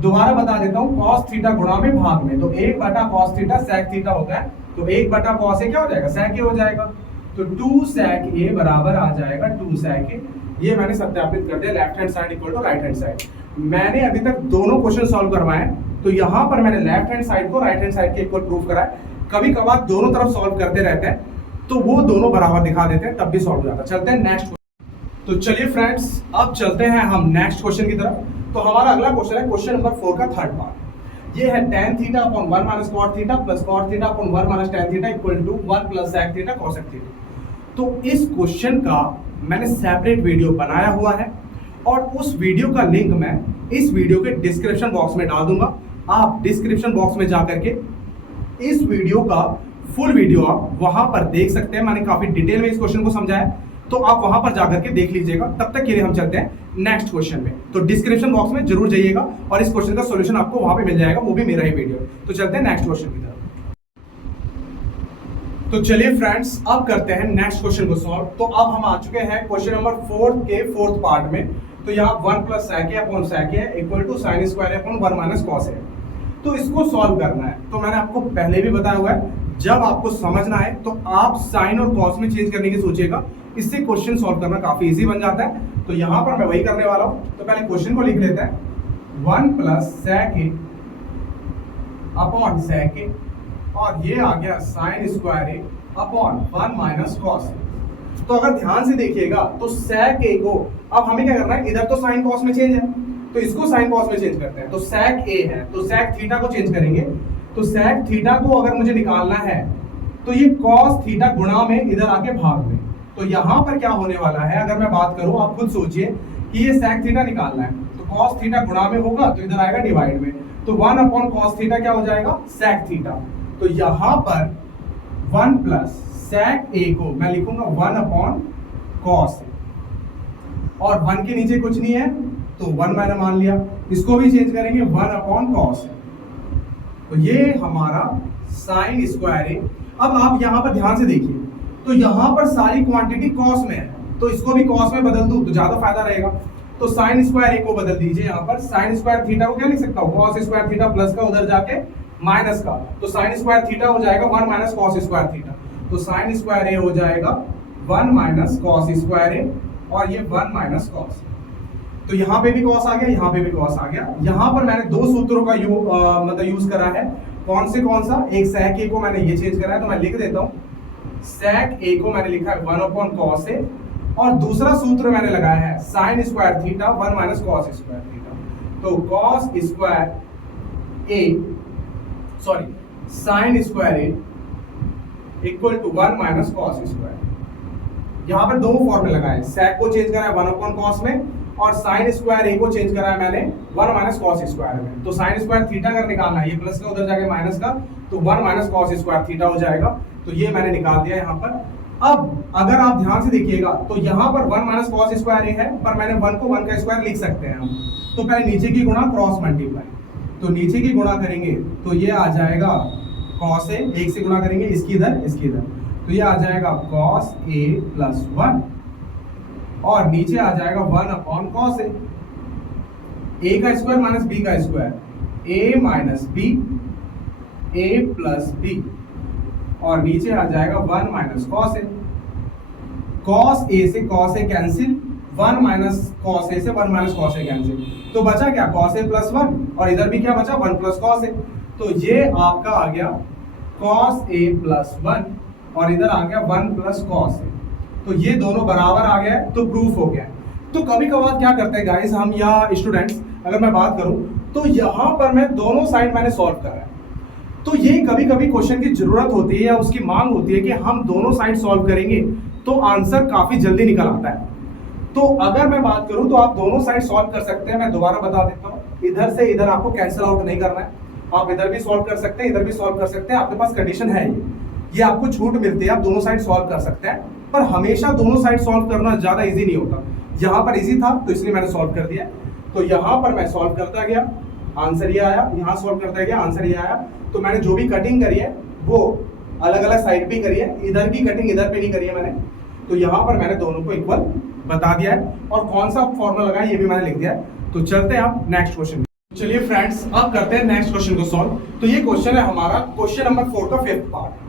दोबारा बता देता हूं, cos थीटा गुणा में भाग में, तो 1 बटा cos थीटा sec थीटा होता है, तो 1 बटा cos ए क्या हो जाएगा sec ए हो जाएगा, तो 2 sec ए बराबर आ जाएगा 2 sec ए। ये मैंने सत्यापित कर दिया, left hand side equal to right hand side. मैंने अभी तक दोनों क्वेश्चन सॉल्व करवाए, तो यहाँ पर मैंने लेफ्ट हैंड साइड को राइट हैंड साइड के इक्वल प्रूफ करा है। कभी कभार दोनों तरफ सॉल्व करते रहते हैं, तो वो दोनों बराबर दिखा देते हैं, तब भी सॉल्व हो जाता है। चलते हैं नेक्स्ट। तो चलिए फ्रेंड्स, अब चलते हैं हम नेक्स्ट क्वेश्चन की तरफ। तो हमारा अगला क्वेश्चन है क्वेश्चन नंबर 4 का थर्ड पार्ट। ये है tan theta upon 1 minus cot theta plus cot theta upon 1 minus tan theta equal to 1 plus sec theta cosec theta. तो इस क्वेश्चन का मैंने सेपरेट वीडियो बनाया हुआ है, और उस वीडियो का लिंक मैं इस वीडियो के डिस्क्रिप्शन बॉक्स में डाल दूंगा। आप डिस्क्रिप्शन बॉक्स में जाकर के इस वीडियो का फुल वीडियो आप वहां पर देख सकते हैं। मैंने काफी डिटेल में इस क्वेश्चन को समझाया, तो आप वहां पर जाकर के देख लीजिएगा। तब तक के लिए हम चलते हैं नेक्स्ट क्वेश्चन में। तो डिस्क्रिप्शन बॉक्स में जरूर जाइएगा और इस क्वेश्चन का सॉल्यूशन आपको वहां पे मिल जाएगा, वो भी मेरा ही वीडियो। तो चलते हैं नेक्स्ट क्वेश्चन की तरफ। तो चलिए फ्रेंड्स, अब करते हैं नेक्स्ट क्वेश्चन को सॉल्व। तो अब हम आ चुके हैं क्वेश्चन नंबर 4 के 4th पार्ट में। तो यहाँ 1 + sec a upon sec a equal to sin square upon 1 - cos a। तो इसको सॉल्व करना है। तो मैंने आपको पहले भी बताया हुआ है, जब आपको समझना है तो आप साइन और कॉस में चेंज करने की सोचिएगा, इससे क्वेश्चन सॉल्व करना काफी इजी बन जाता है। तो यहाँ पर मैं वही करने वाला हूँ। तो पहले क्वेश्चन को लिख लेते हैं, 1 + sec a upon sec a, और ये आ गया sin square a upon 1 - cos a। तो अगर ध्यान से देखिएगा तो sec a को अब हमें क्या करना है, इधर तो sin cos में चेंज है, तो इसको sin cos में चेंज करते हैं। तो sec a है तो sec थीटा को चेंज करेंगे। तो sec थीटा को अगर मुझे निकालना है तो ये cos थीटा गुणा में इधर आके भाग में। तो यहां पर क्या होने वाला है, अगर मैं बात करूं, आप खुद सोचिए कि ये sec थीटा निकालना है, तो cos थीटा गुणा में होगा तो इधर आएगा डिवाइड में। तो 1 अपॉन cos थीटा क्या हो जाएगा, sec थीटा। तो यहां पर 1 + sec a को मैं लिखूंगा 1 अपॉन cos, और 1 के नीचे कुछ नहीं है तो 1 मैंने मान लिया। इसको भी चेंज करेंगे 1 अपॉन cos। तो ये हमारा sin स्क्वायर है। अब आप यहां पर ध्यान से देखिए, तो यहां पर सारी क्वांटिटी cos में है, तो इसको भी cos में बदल दूं तो ज्यादा फायदा रहेगा। तो sin स्क्वायर a को बदल दीजिए। यहां पर sin स्क्वायर थीटा को क्या लिख सकता हूं, cos स्क्वायर थीटा प्लस का उधर जाके माइनस का, तो sin स्क्वायर थीटा हो जाएगा 1 - cos स्क्वायर थीटा। तो sin स्क्वायर a हो जाएगा 1 - cos स्क्वायर a, और ये 1 - cos। तो यहाँ पे भी cos आ गया, यहाँ पे भी cos आ गया। यहाँ पर मैंने दो सूत्रों का मतलब यूज करा है। कौन सा, एक sec a को मैंने ये चेंज करा है, तो मैं लिख देता हूँ sec a को मैंने लिखा है 1 अपॉन cos a, और दूसरा सूत्र मैंने लगाया है sin square theta 1 - cos square theta. तो cos square a sin square a equal to 1 - cos square. यहाँ पर दो फॉर्मूले लगाए, sec को चेंज करा है 1 अपॉन cos में, और sin स्क्वायर a को चेंज करा है मैंने 1 - cos स्क्वायर में। तो sin स्क्वायर थीटा अगर निकालना है, ये प्लस का उधर जाके माइनस का, तो 1 - cos स्क्वायर थीटा हो जाएगा। तो ये मैंने निकाल दिया यहाँ पर। अब अगर आप ध्यान से देखिएगा तो यहाँ पर 1 - cos स्क्वायर a है, पर मैंने 1 को 1 का स्क्वायर लिख सकते हैं हम। तो पहले नीचे की गुणा क्रॉस मल्टीप्लाई, तो नीचे की गुणा करेंगे तो ये आ जाएगा cos a, एक से गुणा करेंगे इसकी इधर इसकी इधर, तो ये आ जाएगा cos a + 1, और नीचे आ जाएगा 1 अपॉन cos a। a का स्क्वायर माइनस b का square, a minus b, a plus b, और नीचे आ जाएगा 1 - cos a। cos a से cos a cancel, 1 - cos a से 1 - cos a कैंसिल, तो बचा क्या, cos a + 1, और इधर भी क्या बचा 1 + cos a। तो ये आपका आ गया cos a + 1, और इधर आ गया 1 + cos a। तो ये दोनों बराबर आ गया, तो प्रूफ हो गया। तो कभी कभार क्या करते हैं गाइस हम या स्टूडेंट्स, अगर मैं बात करूं तो यहां पर मैं दोनों साइड मैंने सॉल्व करा है, तो ये कभी कभी क्वेश्चन की जरूरत होती है या उसकी मांग होती है कि हम दोनों साइड सॉल्व करेंगे तो आंसर काफी जल्दी निकल आता है। तो अगर मैं बात करूं तो आप दोनों साइड सॉल्व कर सकते हैं। मैं दोबारा बता देता हूं, इधर से इधर आपको कैंसिल आउट नहीं करना है, आप इधर भी सॉल्व कर सकते हैं, इधर भी सॉल्व कर सकते हैं, आपके पास कंडीशन है ये आपको छूट मिलती है, आप दोनों साइड सॉल्व कर सकते हैं। पर हमेशा दोनों साइड सॉल्व करना ज्यादा इजी नहीं होता। यहाँ पर इजी था तो इसलिए मैंने सॉल्व कर दिया। तो यहाँ पर मैं सॉल्व करता गया, आंसर ये आया, यहाँ सॉल्व करता गया, आंसर ये आया। तो मैंने जो भी कटिंग करी है वो अलग अलग साइड पे करी है, इधर की कटिंग इधर पे नहीं करी है मैंने। तो यहाँ पर मैंने दोनों को इक्वल बता दिया है, और कौन सा फॉर्मूला लगा है ये भी मैंने लिख दिया है। तो चलते हैं आप नेक्स्ट क्वेश्चन। चलिए फ्रेंड्स, अब करते हैं नेक्स्ट क्वेश्चन को सॉल्व। तो ये क्वेश्चन है हमारा क्वेश्चन नंबर 4 का 5th पार्ट।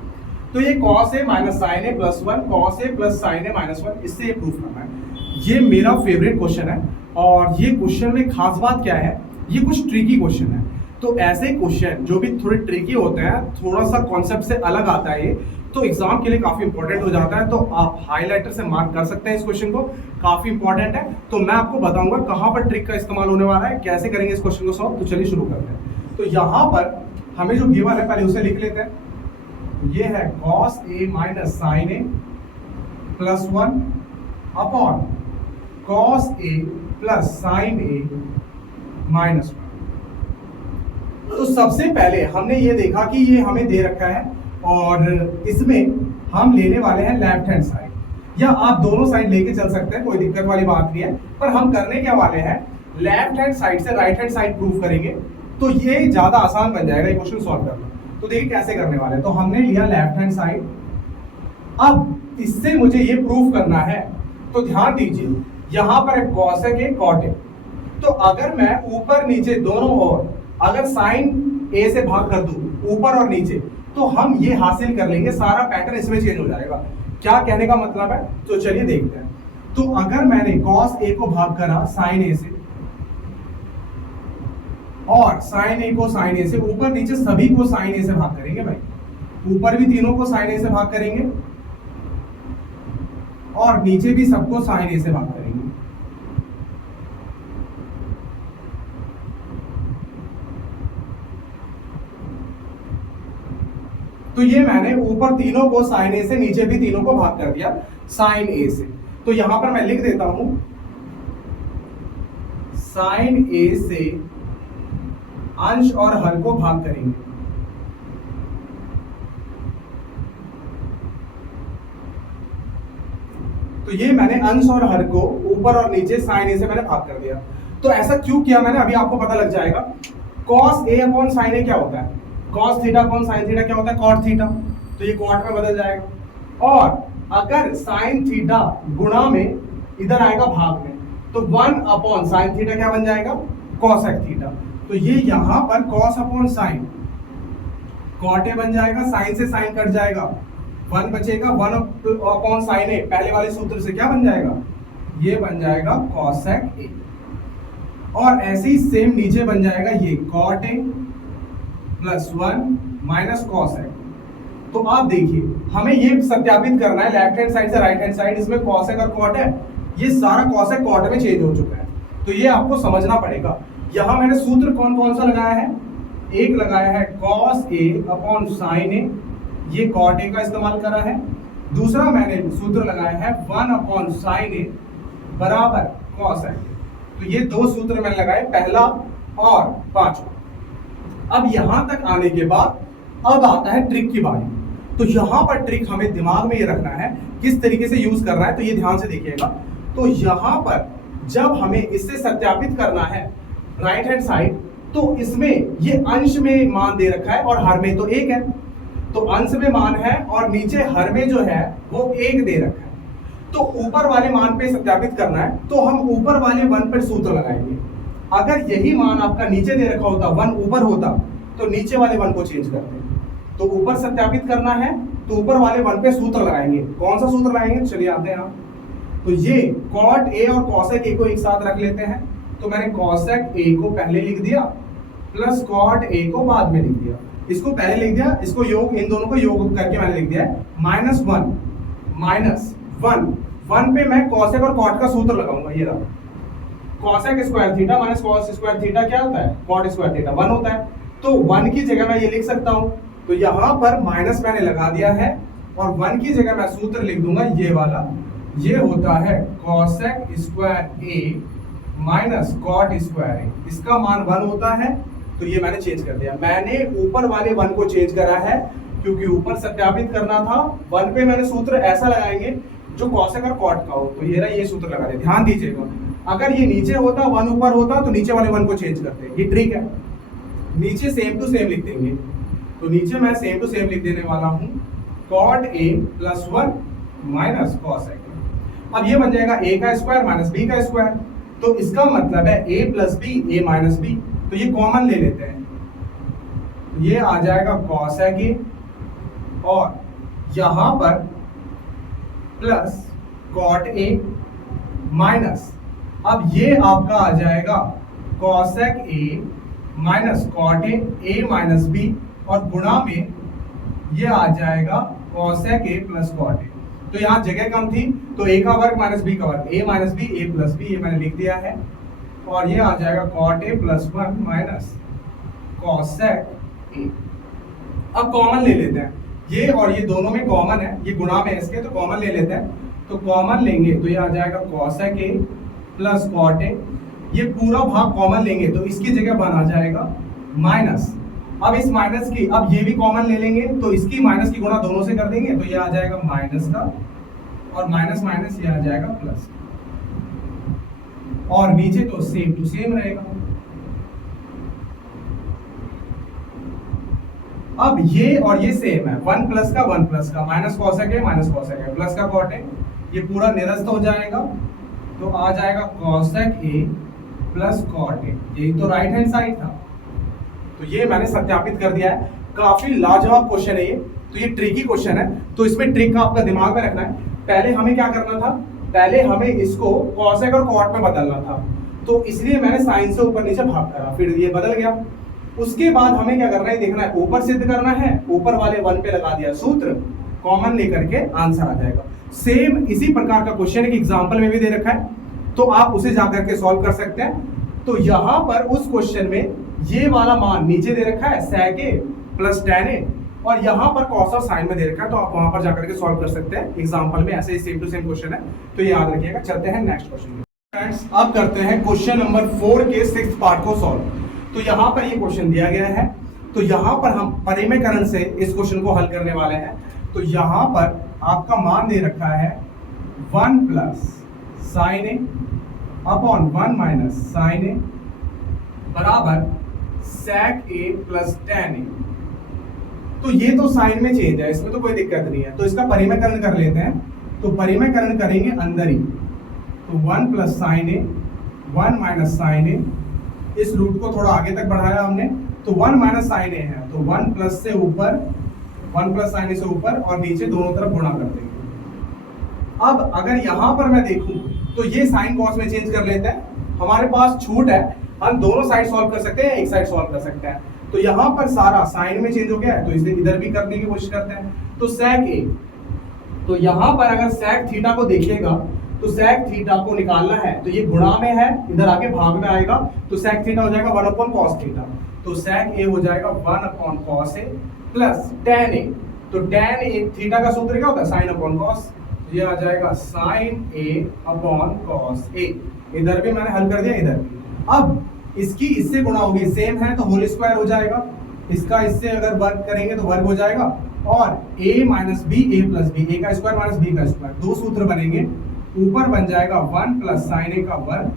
तो ये cos a - sin a + 1, cos a + sin a - 1, इससे ये प्रूफ करना है। ये मेरा फेवरेट क्वेश्चन है, और ये क्वेश्चन में खास बात क्या है, ये कुछ ट्रिकी क्वेश्चन है। तो ऐसे क्वेश्चन जो भी थोड़े ट्रिकी होते हैं, थोड़ा सा कॉन्सेप्ट से अलग आता है ये, तो एग्जाम के लिए काफी इंपॉर्टेंट हो जाता है। तो आप हाईलाइटर से मार्क कर सकते हैं इस क्वेश्चन को, काफी इंपॉर्टेंट है। तो मैं आपको बताऊंगा कहां पर ट्रिक का इस्तेमाल होने वाला है, कैसे करेंगे इस क्वेश्चन को सॉल्व। तो चलिए शुरू करते हैं। तो यहाँ पर हमें जो गिवन है पहले उसे लिख लेते हैं। ये है cos a - sin a + 1 upon cos A plus sin A minus 1। तो सबसे पहले हमने ये देखा कि ये हमें दे रखा है और इसमें हम लेने वाले हैं लेफ्ट हैंड साइड, या आप दोनों साइड लेके चल सकते हैं, कोई दिक्कत वाली बात नहीं है। पर हम करने क्या वाले हैं, लेफ्ट हैंड साइड से राइट हैंड साइड प्रूव करेंगे, तो ये ज्यादा आसान बन जाएगा ये क्वेश्चन सॉल्व करना। तो देखिए कैसे करने वाले हैं। तो हमने लिया लेफ्ट हैंड साइड, अब इससे मुझे ये प्रूव करना है, तो ध्यान दीजिए यहां पर एक cosec है cot है, तो अगर मैं ऊपर नीचे दोनों ओर अगर साइन ए से भाग कर दूं ऊपर और नीचे, तो हम ये हासिल कर लेंगे, सारा पैटर्न इसमें चेंज हो जाएगा। क्या कहने का मतलब है, तो चलिए देखते हैं। तो अगर मैंने cos A को भाग करा sin A से और sin A को sin A से, ऊपर नीचे सभी को sin A से भाग करेंगे भाई, ऊपर भी तीनों को sin A से भाग करेंगे और नीचे भी सबको sin A से भाग करेंगे। तो ये मैंने ऊपर तीनों को sin A से, नीचे भी तीनों को भाग कर दिया sin A से। तो यहां पर मैं लिख देता हूं sin A से अंश और हर को भाग करेंगे। तो ये मैंने अंश और हर को ऊपर और नीचे sin A से मैंने भाग कर दिया। तो ऐसा क्यों किया मैंने, अभी आपको पता लग जाएगा। cos A upon sin A क्या होता है, cos theta upon sin theta क्या होता है, cot थीटा, तो ये cot में बदल जाएगा। और अगर sin थीटा गुणा में इधर आएगा भाग में, तो 1 अपॉन sin थीटा क्या बन जाएगा, cosec थीटा। तो ये यहां पर cos upon sin cot A बन जाएगा, sin से sin कट जाएगा, 1 बचेगा, 1 अपॉन sin A पहले वाले सूत्र से क्या बन जाएगा, ये बन जाएगा cosec A। और ऐसे ही सेम नीचे बन जाएगा ये cot A plus 1 minus cosec। तो आप देखिए हमें ये सत्यापित करना है लेफ्ट हैंड साइड से राइट हैंड साइड, इसमें cosec और cot है, ये सारा cosec cot में चेंज हो चुका है, तो ये आपको समझना पड़ेगा। यहां मैंने सूत्र कौन कौन सा लगाया है, एक लगाया है cos A upon sin A, ये cot A का इस्तेमाल करा है। दूसरा मैंने सूत्र लगाया है 1 अपॉन sin A बराबर cos A। तो ये दो सूत्र मैंने लगाए, पहला और पांचवा। अब यहां तक आने के बाद अब आता है ट्रिक की बारी। तो यहां पर ट्रिक हमें दिमाग में ये रखना है किस तरीके से यूज करना है, तो ये ध्यान से देखिएगा। तो यहां पर जब हमें इससे सत्यापित करना है राइट हैंड साइड, तो इसमें ये अंश में मान दे रखा है और हर में तो 1 है, तो अंश में मान है और नीचे हर में जो है वो 1 दे रखा है। तो ऊपर वाले मान पे सत्यापित करना है, तो हम ऊपर वाले 1 पर सूत्र लगाएंगे। अगर यही मान आपका नीचे दे रखा होता, 1 ऊपर होता, तो नीचे वाले 1 को चेंज करते हैं। तो ऊपर सत्यापित करना है तो ऊपर वाले 1 पे सूत्र लगाएंगे। कौन सा सूत्र लगाएंगे, चलिए आते हैं आप। तो ये cot A और cosec A को एक साथ रख लेते हैं। तो मैंने cosec A को पहले लिख दिया प्लस cot A को बाद में लिख दिया। इसको पहले लिख दिया, इसको योग, इन दोनों को योग करके मैंने लिख दिया है -1 माइनस 1 पे मैं cosec और cot का सूत्र लगाऊंगा। ये रहा cosec square theta minus cos square theta क्या होता है, cot स्क्वायर थीटा 1 होता है। तो 1 की जगह मैं ये लिख सकता हूं, तो यहां पर माइनस मैंने लगा दिया है और 1 की जगह मैं सूत्र लिख दूंगा ये वाला, ये होता है cosec square A minus cot square A। इसका मान 1 होता है, तो ये मैंने चेंज कर दिया। मैंने ऊपर वाले 1 को चेंज करा है क्योंकि ऊपर सत्यापित करना था। 1 पे मैंने सूत्र ऐसा लगाएंगे जो cosec और cot का हो, तो ये रहा, ये सूत्र लगा दे। ध्यान दीजिएगा, अगर ये नीचे होता, 1 ऊपर होता, तो नीचे वाले 1 को चेंज करते। ये ट्रिक है, नीचे सेम टू सेम लिख देंगे। तो नीचे मैं सेम टू सेम लिख देने वाला हूं cot A plus 1 minus cosec। अब ये बन जाएगा A का स्क्वायर माइनस B का स्क्वायर, तो इसका मतलब है A plus B A minus B। तो ये कॉमन ले लेते हैं, तो ये आ जाएगा cosec A और यहां पर प्लस cot A माइनस, अब ये आपका आ जाएगा cosec A minus cot A minus B और गुणा में ये आ जाएगा cosec A plus cot A। तो यहाँ जगह कम थी, तो A का वर्ग माइनस B का वर्ग, A minus B A plus B, ये मैंने लिख दिया है। और ये आ जाएगा cot A plus 1 minus cosec A। अब कॉमन ले लेते हैं, ये और ये दोनों में कॉमन है, ये गुणा में इसके, तो कॉमन ले लेते हैं। तो कॉमन लेंगे तो ये आ जाएगा cosec A plus cot A, ये पूरा भाग कॉमन लेंगे तो इसकी जगह 1 आ जाएगा माइनस, अब इस माइनस की अब ये भी कॉमन ले लेंगे तो इसकी माइनस की गुणा दोनों से कर देंगे तो ये आ जाएगा माइनस का, और माइनस माइनस ये आ जाएगा प्लस, और नीचे तो सेम टू सेम रहेगा। अब ये और ये सेम है, 1 प्लस का माइनस कॉसेक है माइनस कॉसेक है, प्लस का कॉट है, ये पूरा निरस्त हो जाएगा तो आ जाएगा cosec A plus cot A, यही तो राइट हैंड साइड था। तो ये मैंने सत्यापित कर दिया है। काफी लाजवाब क्वेश्चन है ये, तो ये ट्रिकी क्वेश्चन है, तो इसमें ट्रिक का आपका दिमाग में रखना है। पहले हमें क्या करना था, पहले हमें इसको कॉसेक और कॉट में बदलना था, तो इसलिए मैंने साइन से ऊपर नीचे भाग करा, फिर ये बदल गया। उसके बाद हमें क्या करना है, देखना है, ऊपर सिद्ध करना है, ऊपर वाले 1 पे लगा दिया सूत्र, कॉमन लेकर के आंसर आ जाएगा। सेम इसी प्रकार का क्वेश्चन एक एग्जांपल में भी दे रखा है, तो आप उसे जाकर के सॉल्व कर सकते हैं। तो यहां पर उस क्वेश्चन में ये वाला मान नीचे दे रखा है sec a plus tan a, और यहां पर cos और sin में दे रखा है, तो आप वहां पर जाकर के सॉल्व कर सकते हैं एग्जांपल में। ऐसे ही सेम टू सेम क्वेश्चन है, तो ये याद रखिएगा। चलते हैं नेक्स्ट क्वेश्चन में। फ्रेंड्स अब करते हैं क्वेश्चन नंबर 4 के 6th पार्ट को सॉल्व। तो यहाँ पर ये क्वेश्चन दिया गया है, तो यहाँ पर हम परिमेयकरण से इस क्वेश्चन को हल करने वाले हैं। तो यहाँ पर आपका मान दे रखा है 1 प्लस साइन ए अपॉन 1 माइनस साइन ए बराबर sec a plus tan a। तो ये तो साइन में चेंज है, इसमें तो कोई दिक्कत नहीं है, तो इसका परिमेयकरण कर लेते हैं। तो परिमेयकरण करेंगे अंदर ही, तो 1 प्लस साइन ए 1 माइनस साइन ए, इस रूट को थोड़ा आगे तक बढ़ाया हमने, तो 1 माइनस साइन ए है, तो 1 प्लस से ऊपर 1 प्लस साइन ए से ऊपर और नीचे दोनों तरफ गुणा कर देंगे। अब अगर यहां पर मैं देखूं तो ये साइन कॉस में चेंज कर लेते हैं, हमारे पास छूट है, हम दोनों साइड सॉल्व कर सकते हैं, एक साइड सॉल्व कर सकते हैं। तो यहाँ पर सारा साइन में चेंज हो गया है, तो इसे इधर भी करने की कोशिश करते हैं। तो sec a, तो यहाँ पर अगर sec थीटा को देखिएगा तो sec थीटा को निकालना है, तो ये गुणा में है, इधर आके भाग में आएगा, तो sec थीटा हो जाएगा 1 अपॉन cos थीटा, तो sec a हो जाएगा 1 upon cos a plus tan a, तो tan a थीटा का सूत्र क्या होता है, sin अपॉन cos, ये आ जाएगा sin a upon cos a। इधर भी मैंने हल कर दिया, इधर भी। अब इसकी इससे गुणा होगी, सेम है तो होल स्क्वायर हो जाएगा, इसका इससे अगर वर्ग करेंगे तो वर्ग हो जाएगा, और a minus B A plus b, a का स्क्वायर माइनस बी का स्क्वायर, दो सूत्र बनेंगे, ऊपर बन जाएगा 1 प्लस साइन ए का वर्ग,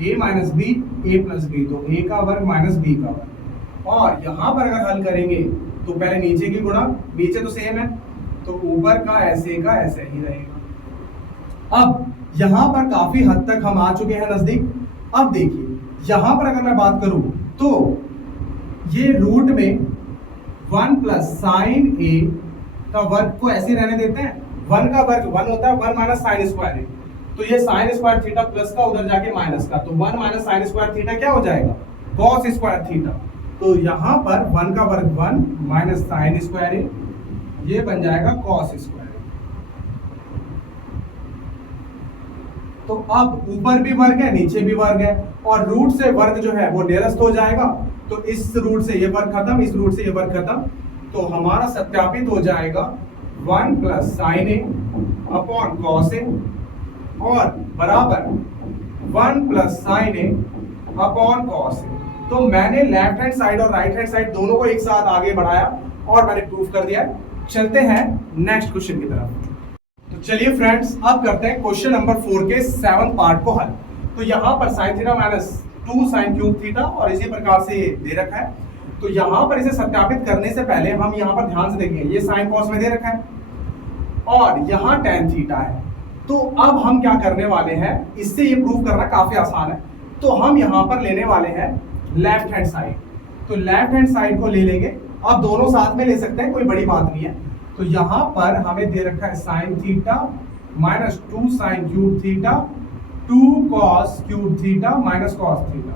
a minus B A plus B, तो a का वर्ग माइनस बी का वर्ग, और यहाँ पर अगर हल करेंगे तो पहले नीचे की गुणा, नीचे तो सेम है, तो ऊपर का ऐसे ही रहेगा। अब यहाँ पर काफी हद तक हम आ चुके हैं नजदीक। अब देखिए यहां पर अगर मैं बात करूं तो ये रूट में 1 प्लस साइन ए का वर्ग को ऐसे रहने देते हैं, 1 का वर्ग 1 होता है, 1 माइनस साइन स्क्वायर है, तो ये साइन स्क्वायर थीटा प्लस का उधर जाके माइनस का, तो 1 माइनस साइन स्क्वायर थीटा क्या हो जाएगा, कॉस स्क्वायर थीटा। तो यहां पर 1 का वर्ग 1 माइनस साइन स्क्वायर है, ये बन जाएगा कॉस स्क्वायर। तो अब ऊपर भी वर्ग है, नीचे भी वर्ग है, और रूट से वर्ग जो है वो निरस्त हो जाएगा, तो इस रूट से ये वर्ग खत्म, इस रूट से ये वर्ग खत्म, तो हमारा सत्यापित हो जाएगा 1 plus sign A upon cos A और बराबर 1 plus sign A upon cos A. तो मैंने लेफ्ट हैंड साइड और राइट हैंड साइड दोनों को एक साथ आगे बढ़ाया और मैंने प्रूफ कर दिया है। चलते हैं नेक्स्ट क्वेश्चन की तरफ। तो चलिए फ्रेंड्स अब करते हैं क्वेश्चन नंबर 4 के 7th पार्ट को हल। तो यहाँ पर sine theta minus 2 sine cube theta और इसी प्रकार से दे रखा है। तो यहाँ पर इसे सत्यापित करने से पहले हम यहाँ पर ध्यान से देखेंगे, ये साइन कॉस में दे रखा है और यहाँ tan थीटा है। तो अब हम क्या करने वाले हैं, इससे ये प्रूव करना काफी आसान है। तो हम यहाँ पर लेने वाले हैं लेफ्ट हैंड साइड, तो लेफ्ट हैंड साइड को ले लेंगे। अब दोनों साथ में ले सकते हैं, कोई बड़ी बात नहीं है। तो यहाँ पर हमें दे रखा है sine theta minus 2 sine cube theta 2 cos cube theta minus cos theta.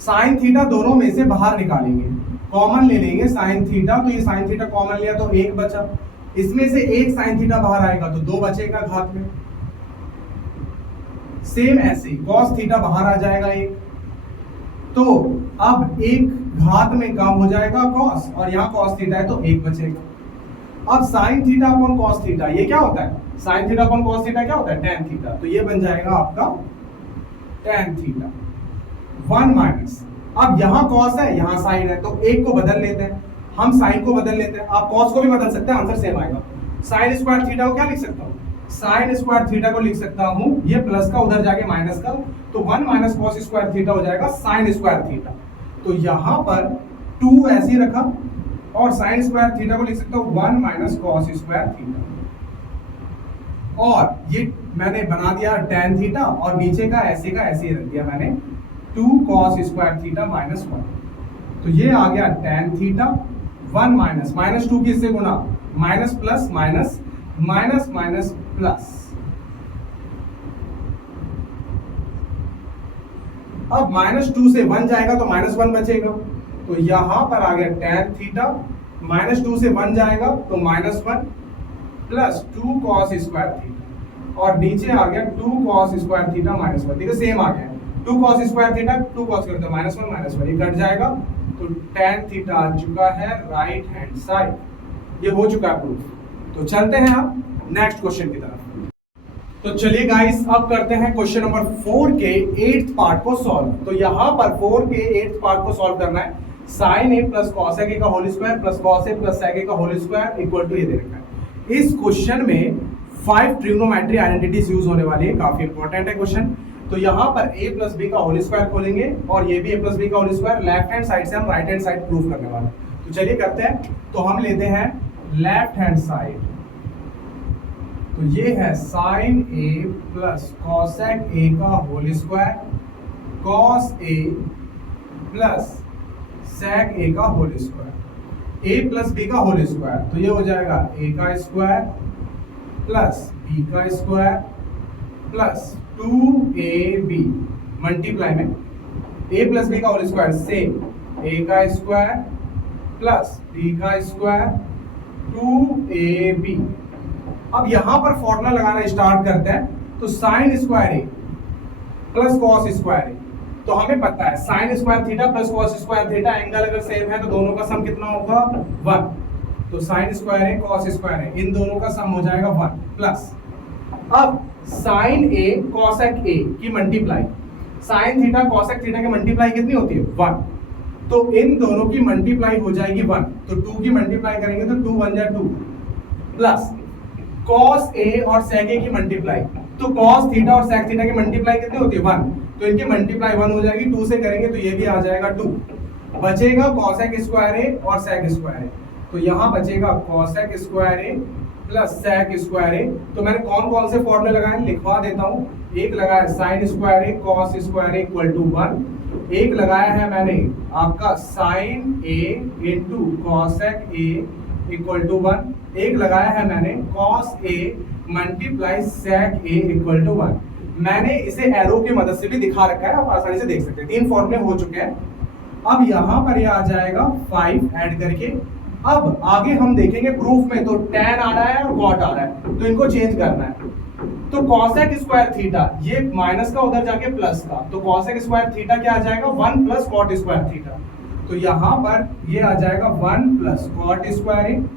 Sine theta दोनों में से बाहर निकालेंगे, कॉमन ले लेंगे साइन थीटा, तो ये साइन थीटा कॉमन लिया तो एक बचा, इसमें से एक साइन थीटा बाहर आएगा तो 2 बचेगा घात में। सेम ऐसे कॉस थीटा बाहर आ जाएगा एक, तो अब एक घात में कम हो जाएगा कॉस और यहाँ कॉस थीटा है तो एक बचेगा। अब sign theta upon cos theta ये क्या होता है, sign theta upon cos theta क्या होता है, टेन थीटा। तो ये बन जाएगा आपका टेन थीटा। 1 माइनस, अब यहाँ कॉस है यहाँ साइन है, तो एक को बदल लेते हैं, हम साइन को बदल लेते हैं, आप कॉस को भी बदल सकते हैं, आंसर सेम आएगा। साइन स्क्वायर थीटा को क्या लिख सकता हूँ, साइन स्क्वायर थीटा को लिख सकता हूँ, ये प्लस का उधर जाके माइनस का, तो 1 माइनस कॉस स्क्वायर थीटा हो जाएगा साइन स्क्वायर थीटा। तो यहाँ पर 2 ऐसे ही रखा और साइन स्क्वायर थीटा को लिख सकता हूँ 1 माइनस कॉस स्क्वायर थीटा, और ये मैंने बना दिया tan थीटा, और नीचे का ऐसे ही रख दिया मैंने 2 कॉस स्क्वायर थीटा माइनस 1। तो ये आ गया tan थीटा 1 माइनस, माइनस 2 किससे गुना, minus plus minus, minus minus plus. अब माइनस 2 से 1 जाएगा तो माइनस 1 बचेगा, तो यहां पर आ गया tan थीटा, माइनस 2 से 1 जाएगा तो minus 1 plus 2 cos square theta, और नीचे आ गया 2 कॉस स्क्वायर थीटा माइनस 1। देखो सेम आ गया, 2 कॉस स्क्वायर थीटा 2 कॉस करते हैं माइनस 1 माइनस 1, ये कट जाएगा, तो tan थीटा आ चुका है राइट हैंड साइड। ये हो चुका है प्रूफ। तो चलते हैं अब नेक्स्ट क्वेश्चन की तरफ। तो चलिए गाइस, अब करते हैं क्वेश्चन नंबर 4 के 8th पार्ट को सॉल्व। तो यहाँ पर 4 के 8th पार्ट को सॉल्व करना है। Sign A plus cos A का whole square plus cos A plus sec ए का होल स्क्वायर इक्वल टू ये दे रखा है। इस क्वेश्चन में 5 ट्रिग्नोमेट्री आइडेंटिटीज यूज होने वाली है, काफी इंपॉर्टेंट है क्वेश्चन। तो यहाँ पर a प्लस बी का होल स्क्वायर खोलेंगे और ये भी a प्लस बी का whole square, left hand side से हम राइट हैंड साइड प्रूफ करने वाले हैं। तो चलिए करते हैं। तो हम लेते हैं लेफ्ट हैंड साइड, तो ये है sine a plus cosec a का whole square cos a plus sec a का whole square, a plus b का होल स्क्वायर, तो ये हो जाएगा a का स्क्वायर प्लस b का स्क्वायर प्लस 2ab मल्टीप्लाई में a प्लस b का होल स्क्वायर से a का स्क्वायर प्लस b का स्क्वायर 2ab। अब यहां पर फॉर्मूला लगाना स्टार्ट करते हैं। तो साइन स्क्वायर ए प्लस कॉस स्क्वायर ए, तो हमें पता है sine square theta plus cos square theta, angle अगर सेम है तो दोनों का सम कितना होगा 1। तो sign square A cos square ए, इन दोनों का सम हो जाएगा 1 प्लस, अब साइन ए कॉसेक ए की multiply, sine theta cosec theta की मल्टीप्लाई कितनी होती है 1, तो इन दोनों की मल्टीप्लाई हो जाएगी 1, तो 2 की मल्टीप्लाई करेंगे तो 2 1 जा 2 प्लस कॉस ए और सेक ए की मल्टीप्लाई, तो कॉस थीटा और सेक थीटा की मल्टीप्लाई कितनी होती है 1, तो इनकी मल्टीप्लाई 1 हो जाएगी, 2 से करेंगे तो ये भी आ जाएगा 2, बचेगा कॉसेक स्क्वायर ए और सेक स्क्वायर ए, तो यहाँ बचेगा कॉसेक स्क्वायर ए प्लस सेक स्क्वायर ए। तो मैंने कौन कौन से फॉर्मूले लगाए लिखवा देता हूँ। एक लगाया sine square A cos square A equal to 1, एक लगाया है मैंने आपका sine A into cosec A equal to 1, एक लगाया है मैंने cos A multiply sec A equal to 1। मैंने इसे एरो की मदद से भी दिखा रखा है, आप आसानी से देख सकते हैं। 3 फॉर्मूले हो चुके हैं। अब यहाँ पर ये आ जाएगा 5 ऐड करके। अब आगे हम देखेंगे प्रूफ में, तो tan आ रहा है और cot आ रहा है, तो इनको चेंज करना है। तो cosec स्क्वायर थीटा, ये माइनस का उधर जाके प्लस का, तो cosec स्क्वायर थीटा क्या आ जाएगा 1 प्लस cot स्क्वायर थीटा, तो यहाँ पर ये आ जाएगा 1 प्लस cot स्क्वायर।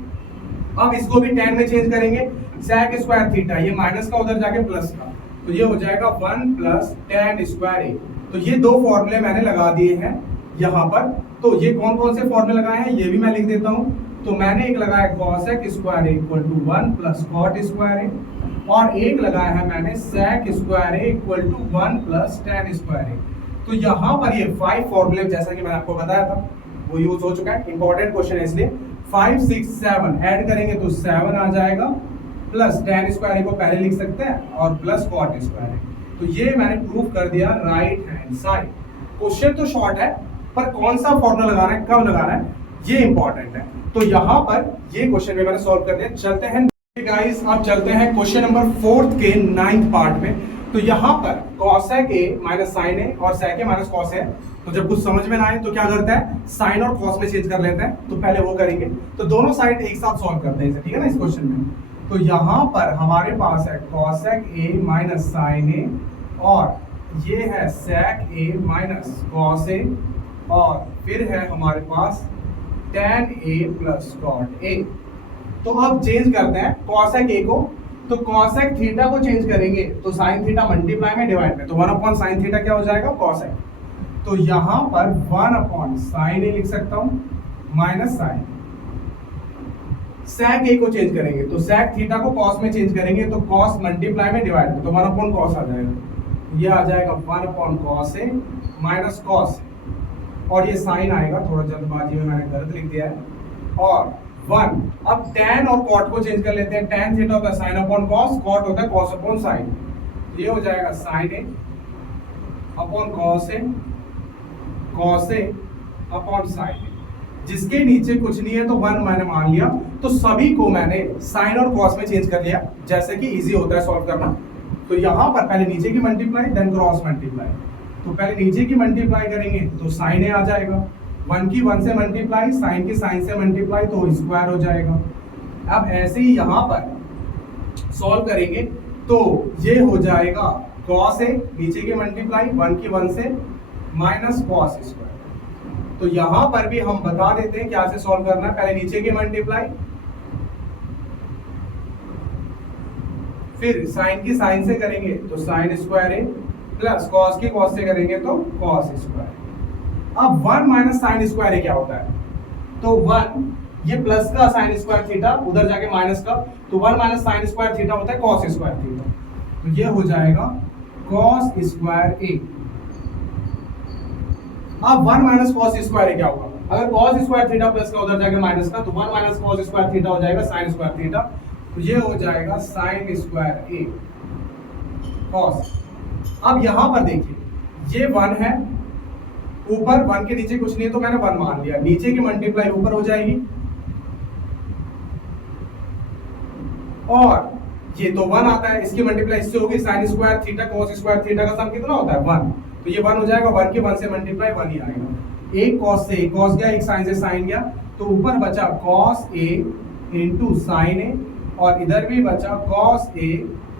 अब इसको भी tan में चेंज करेंगे, sec स्क्वायर थीटा, ये माइनस का उधर जाके प्लस का, तो ये हो जाएगा 1 प्लस tan स्क्वायर। तो ये 2 फॉर्मूले मैंने लगा दिए हैं यहाँ पर। तो ये कौन कौन से फॉर्मूले लगाए हैं ये भी मैं लिख देता हूँ। तो मैंने एक लगाया cosec square equal to 1 plus cot square, और एक लगाया है मैंने sec square equal to 1 plus tan square. तो यहाँ पर ये 5 फॉर्मूले जैसा कि मैंने आपको बताया था वो यूज हो चुका है। इंपॉर्टेंट क्वेश्चन है इसलिए 5 6 7 ऐड करेंगे तो 7 आ जाएगा, प्लस tan स्क्वायर को पहले लिख सकते हैं और प्लस cot स्क्वायर। तो ये मैंने प्रूफ कर दिया राइट हैंड साइड। क्वेश्चन तो शॉर्ट है पर कौन सा फॉर्मूला लगाना है कब लगाना है ये इंपॉर्टेंट है। तो यहाँ पर ये क्वेश्चन में मैंने सॉल्व कर दिया। चलते हैं गाइस, अब चलते हैं क्वेश्चन नंबर 4 के 9th पार्ट में। तो यहाँ पर cosec a minus sign A और sec a minus cos a, तो जब कुछ समझ में ना आए तो क्या करता है साइन और cos में चेंज कर लेते हैं, तो पहले वो करेंगे। तो दोनों साइड एक साथ सॉल्व करते हैं इसे, ठीक है ना इस क्वेश्चन में। तो यहाँ पर हमारे पास है cosec a minus sign A, और ये है sec a minus cos a, और फिर है हमारे पास tan a plus cot a। तो अब चेंज करते हैं cosec a को तो कॉसेक थीटा को चेंज करेंगे तो साइन थीटा मल्टीप्लाई में डिवाइड में, तो 1 अपॉन साइन थीटा क्या हो जाएगा, कॉसेक। तो यहां पर 1 अपॉन साइन ए लिख सकता हूं माइनस साइन। सेक ए को चेंज करेंगे तो सेक थीटा को कॉस में चेंज करेंगे तो कॉस मल्टीप्लाई में डिवाइड में, तो 1 अपॉन कॉस आ जाएगा। ये आ जाएगा 1 upon cos A minus cos, और ये साइन आएगा, थोड़ा जल्दबाजी में मैंने गलत लिख दिया है। और 1, अब tan और cot को चेंज कर लेते हैं। tan थीटा होता है sin अपॉन cos, cot होता है cos अपॉन sin। ये हो जाएगा sin a upon cos a, cos a upon sin a। जिसके नीचे कुछ नहीं है तो 1 मैंने मान लिया, तो सभी को मैंने sin और cos में चेंज कर लिया, जैसे कि इजी होता है सॉल्व करना। तो यहाँ पर पहले नीचे की मल्टीप्लाई देन क्रॉस मल्टीप्लाई, तो पहले नीचे की मल्टीप्लाई करेंगे तो sin a आ जाएगा, 1 की 1 से मल्टीप्लाई, साइन की साइन से मल्टीप्लाई, तो स्क्वायर हो जाएगा। अब ऐसे ही यहाँ पर सॉल्व करेंगे तो ये हो जाएगा cos a, नीचे की मल्टीप्लाई 1 की 1 से माइनस cos स्क्वायर। तो यहाँ पर भी हम बता देते हैं क्या से सॉल्व करना है। पहले नीचे की मल्टीप्लाई, फिर साइन की साइन से करेंगे तो sine square a, plus cos की cos से करेंगे तो cos स्क्वायर। अब 1 माइनस साइन स्क्वायर क्या होता है, तो 1 ये प्लस का साइन स्क्वायर थीटा, उधर जाके माइनस का, तो 1 माइनस साइन स्क्वायर थीटा होता है कॉस स्क्वायर थीटा, तो ये हो जाएगा कॉस स्क्वायर ए। अब 1 माइनस कॉस स्क्वायर क्या होगा, अगर कॉस स्क्वायर थीटा प्लस का उधर जाके माइनस का, तो 1 माइनस कॉस स्क्वायर थीटा हो जाएगा साइन स्क्वायर थीटा, तो ये हो जाएगा साइन स्क्वायर ए कॉस। अब यहां पर देखिए ये 1 है, ऊपर 1 के नीचे कुछ नहीं है तो मैंने 1 मान लिया, नीचे की मल्टीप्लाई ऊपर हो जाएगी, और ये तो 1 आता है, इसकी मल्टीप्लाई इससे होगी, sign square theta cos square theta का सम कितना होता है 1, तो ये 1 हो जाएगा, 1 की 1 से मल्टीप्लाई 1 ही आएगा। एक कॉस से एक कॉस गया, एक साइन से साइन गया, तो ऊपर बचा cos A into sine A, और इधर भी बचा cos A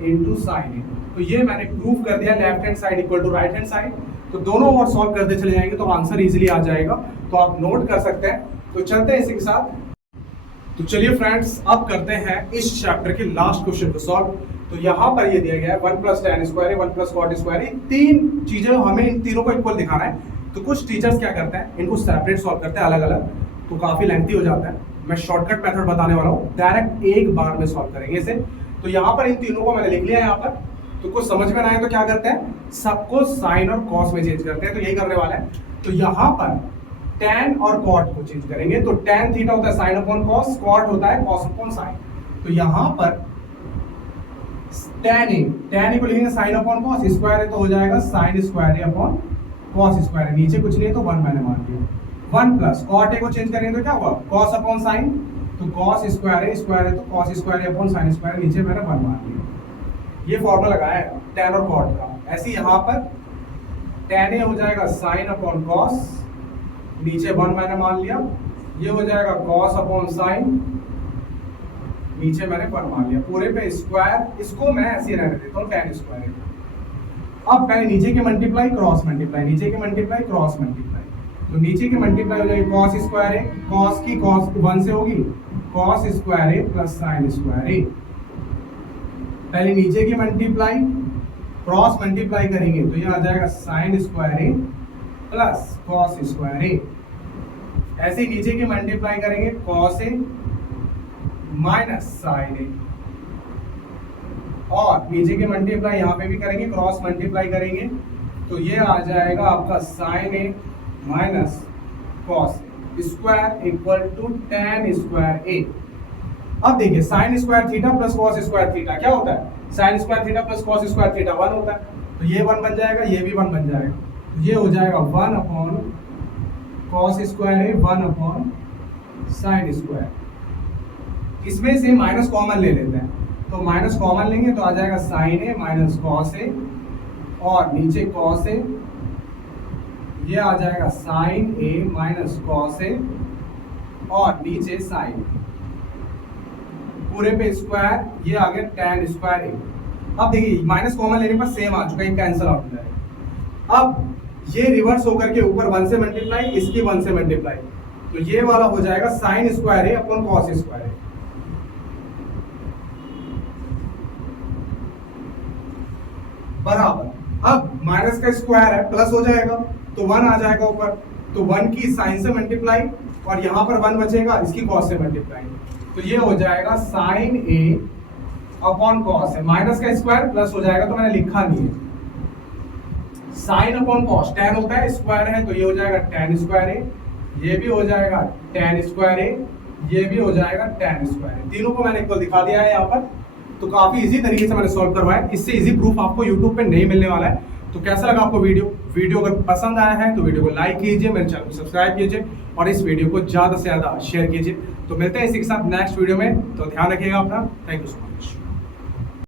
into sine A. तो ये मैंने प्रूव कर दिया left hand side equal to right hand side, तो दोनों ओर सॉल्व करते चले जाएंगे तो आंसर इजीली आ जाएगा, तो आप नोट कर सकते हैं। तो चलते हैं इसी के साथ। तो चलिए फ्रेंड्स, अब करते हैं इस चैप्टर के लास्ट क्वेश्चन को सॉल्व। तो यहाँ पर ये दिया गया है 1 plus tan square 1 plus cot square, तीन चीजें हमें इन तीनों को इक्वल दिखाना है। तो कुछ टीचर्स क्या करते हैं, इनको सेपरेट सॉल्व करते हैं अलग अलग, तो काफी लेंथी हो जाता है। मैं शॉर्टकट मेथड बताने वाला हूँ, डायरेक्ट एक बार में सॉल्व करेंगे इसे। तो यहाँ पर इन तीनों को मैंने लिख लिया यहाँ पर, तो कुछ समझ में ना आए तो क्या करते हैं, सबको साइन और कॉस में चेंज करते हैं, तो यही करने वाला है। तो यहाँ पर tan और cot को चेंज करेंगे, तो tan थीटा होता है साइन अपॉन कॉस, cot होता है कॉस अपॉन साइन। तो यहाँ पर tan ए को लिखेंगे साइन अपॉन कॉस, स्क्वायर है तो हो जाएगा sign square A upon cos square है, नीचे कुछ नहीं है तो 1 मैंने मान लिया। 1 प्लस cot ए को चेंज करेंगे तो क्या हुआ, कॉस अपॉन साइन, तो कॉस स्क्वायर है तो cos square A upon sine square, नीचे मैंने 1 मान लिया। ये फॉर्मूला लगाया है tan और cot का। ऐसे यहाँ पर tan ए हो जाएगा साइन अपॉन कॉस, नीचे 1 मैंने मान लिया, ये हो जाएगा कॉस अपॉन साइन, नीचे मैंने 1 मान लिया, पूरे पे स्क्वायर, इसको मैं ऐसे रहने देता हूँ tan स्क्वायर। अब पहले नीचे की मल्टीप्लाई क्रॉस मल्टीप्लाई, नीचे की मल्टीप्लाई क्रॉस मल्टीप्लाई, तो नीचे की मल्टीप्लाई हो जाएगी कॉस स्क्वायर ए, कॉस की कॉस 1 से होगी, कॉस स्क्वायर ए प्लस साइन स्क्वायर ए। पहले नीचे की मल्टीप्लाई क्रॉस मल्टीप्लाई करेंगे तो ये आ जाएगा साइन स्क्वायर ए प्लस कॉस स्क्वायर ए। ऐसे ही नीचे की मल्टीप्लाई करेंगे cos A minus sign A, और नीचे की मल्टीप्लाई यहाँ पे भी करेंगे, क्रॉस मल्टीप्लाई करेंगे तो ये आ जाएगा आपका sine a minus cos square equal to tan square a. अब देखिए sine square theta plus cos square theta क्या होता है, sine square theta plus cos square theta 1 होता है, तो ये 1 बन जाएगा, ये भी 1 बन जाएगा, तो ये हो जाएगा 1 अपॉन कॉस स्क्वायर ए 1 अपॉन साइन स्क्वायर। इसमें से माइनस कॉमन ले लेते हैं, तो माइनस कॉमन लेंगे तो आ जाएगा sign a minus cos A, और नीचे कॉस ए, ये आ जाएगा sign a minus cos A, और नीचे साइन, पूरे पे स्क्वायर, ये आ गया tan स्क्वायर ए। अब देखिए माइनस कॉमन लेने पर सेम आ चुका है, कैंसिल आउट हो जाएगा। अब ये रिवर्स होकर के ऊपर 1 से मल्टीप्लाई, इसकी 1 से मल्टीप्लाई, तो ये वाला हो जाएगा sign square A upon cos square ए। बराबर। अब माइनस का स्क्वायर है, प्लस हो जाएगा तो 1 आ जाएगा ऊपर, तो 1 की साइन से मल्टीप्लाई और यहाँ पर 1 बचेगा, इसकी कॉस से मल्टीप्लाई, तो ये हो जाएगा साइन ए अपॉन कॉस है। माइनस का स्क्वायर प्लस हो जाएगा तो मैंने लिखा नहीं है, साइन अपॉन कॉस, tan होता है स्क्वायर है तो ये हो जाएगा tan स्क्वायर ए, ये भी हो जाएगा tan स्क्वायर ए, ये भी हो जाएगा tan स्क्वायर ए। तीनों को मैंने इक्वल दिखा दिया है यहाँ पर। तो काफी इजी तरीके से मैंने सॉल्व करवाया, इससे इजी प्रूफ आपको यूट्यूब पे नहीं मिलने वाला है। तो कैसा लगा आपको वीडियो अगर पसंद आया है तो वीडियो को लाइक कीजिए, मेरे चैनल को सब्सक्राइब कीजिए और इस वीडियो को ज्यादा से ज्यादा शेयर कीजिए। तो मिलते हैं इसी के साथ नेक्स्ट वीडियो में, तो ध्यान रखिएगा अपना। Thank you so much.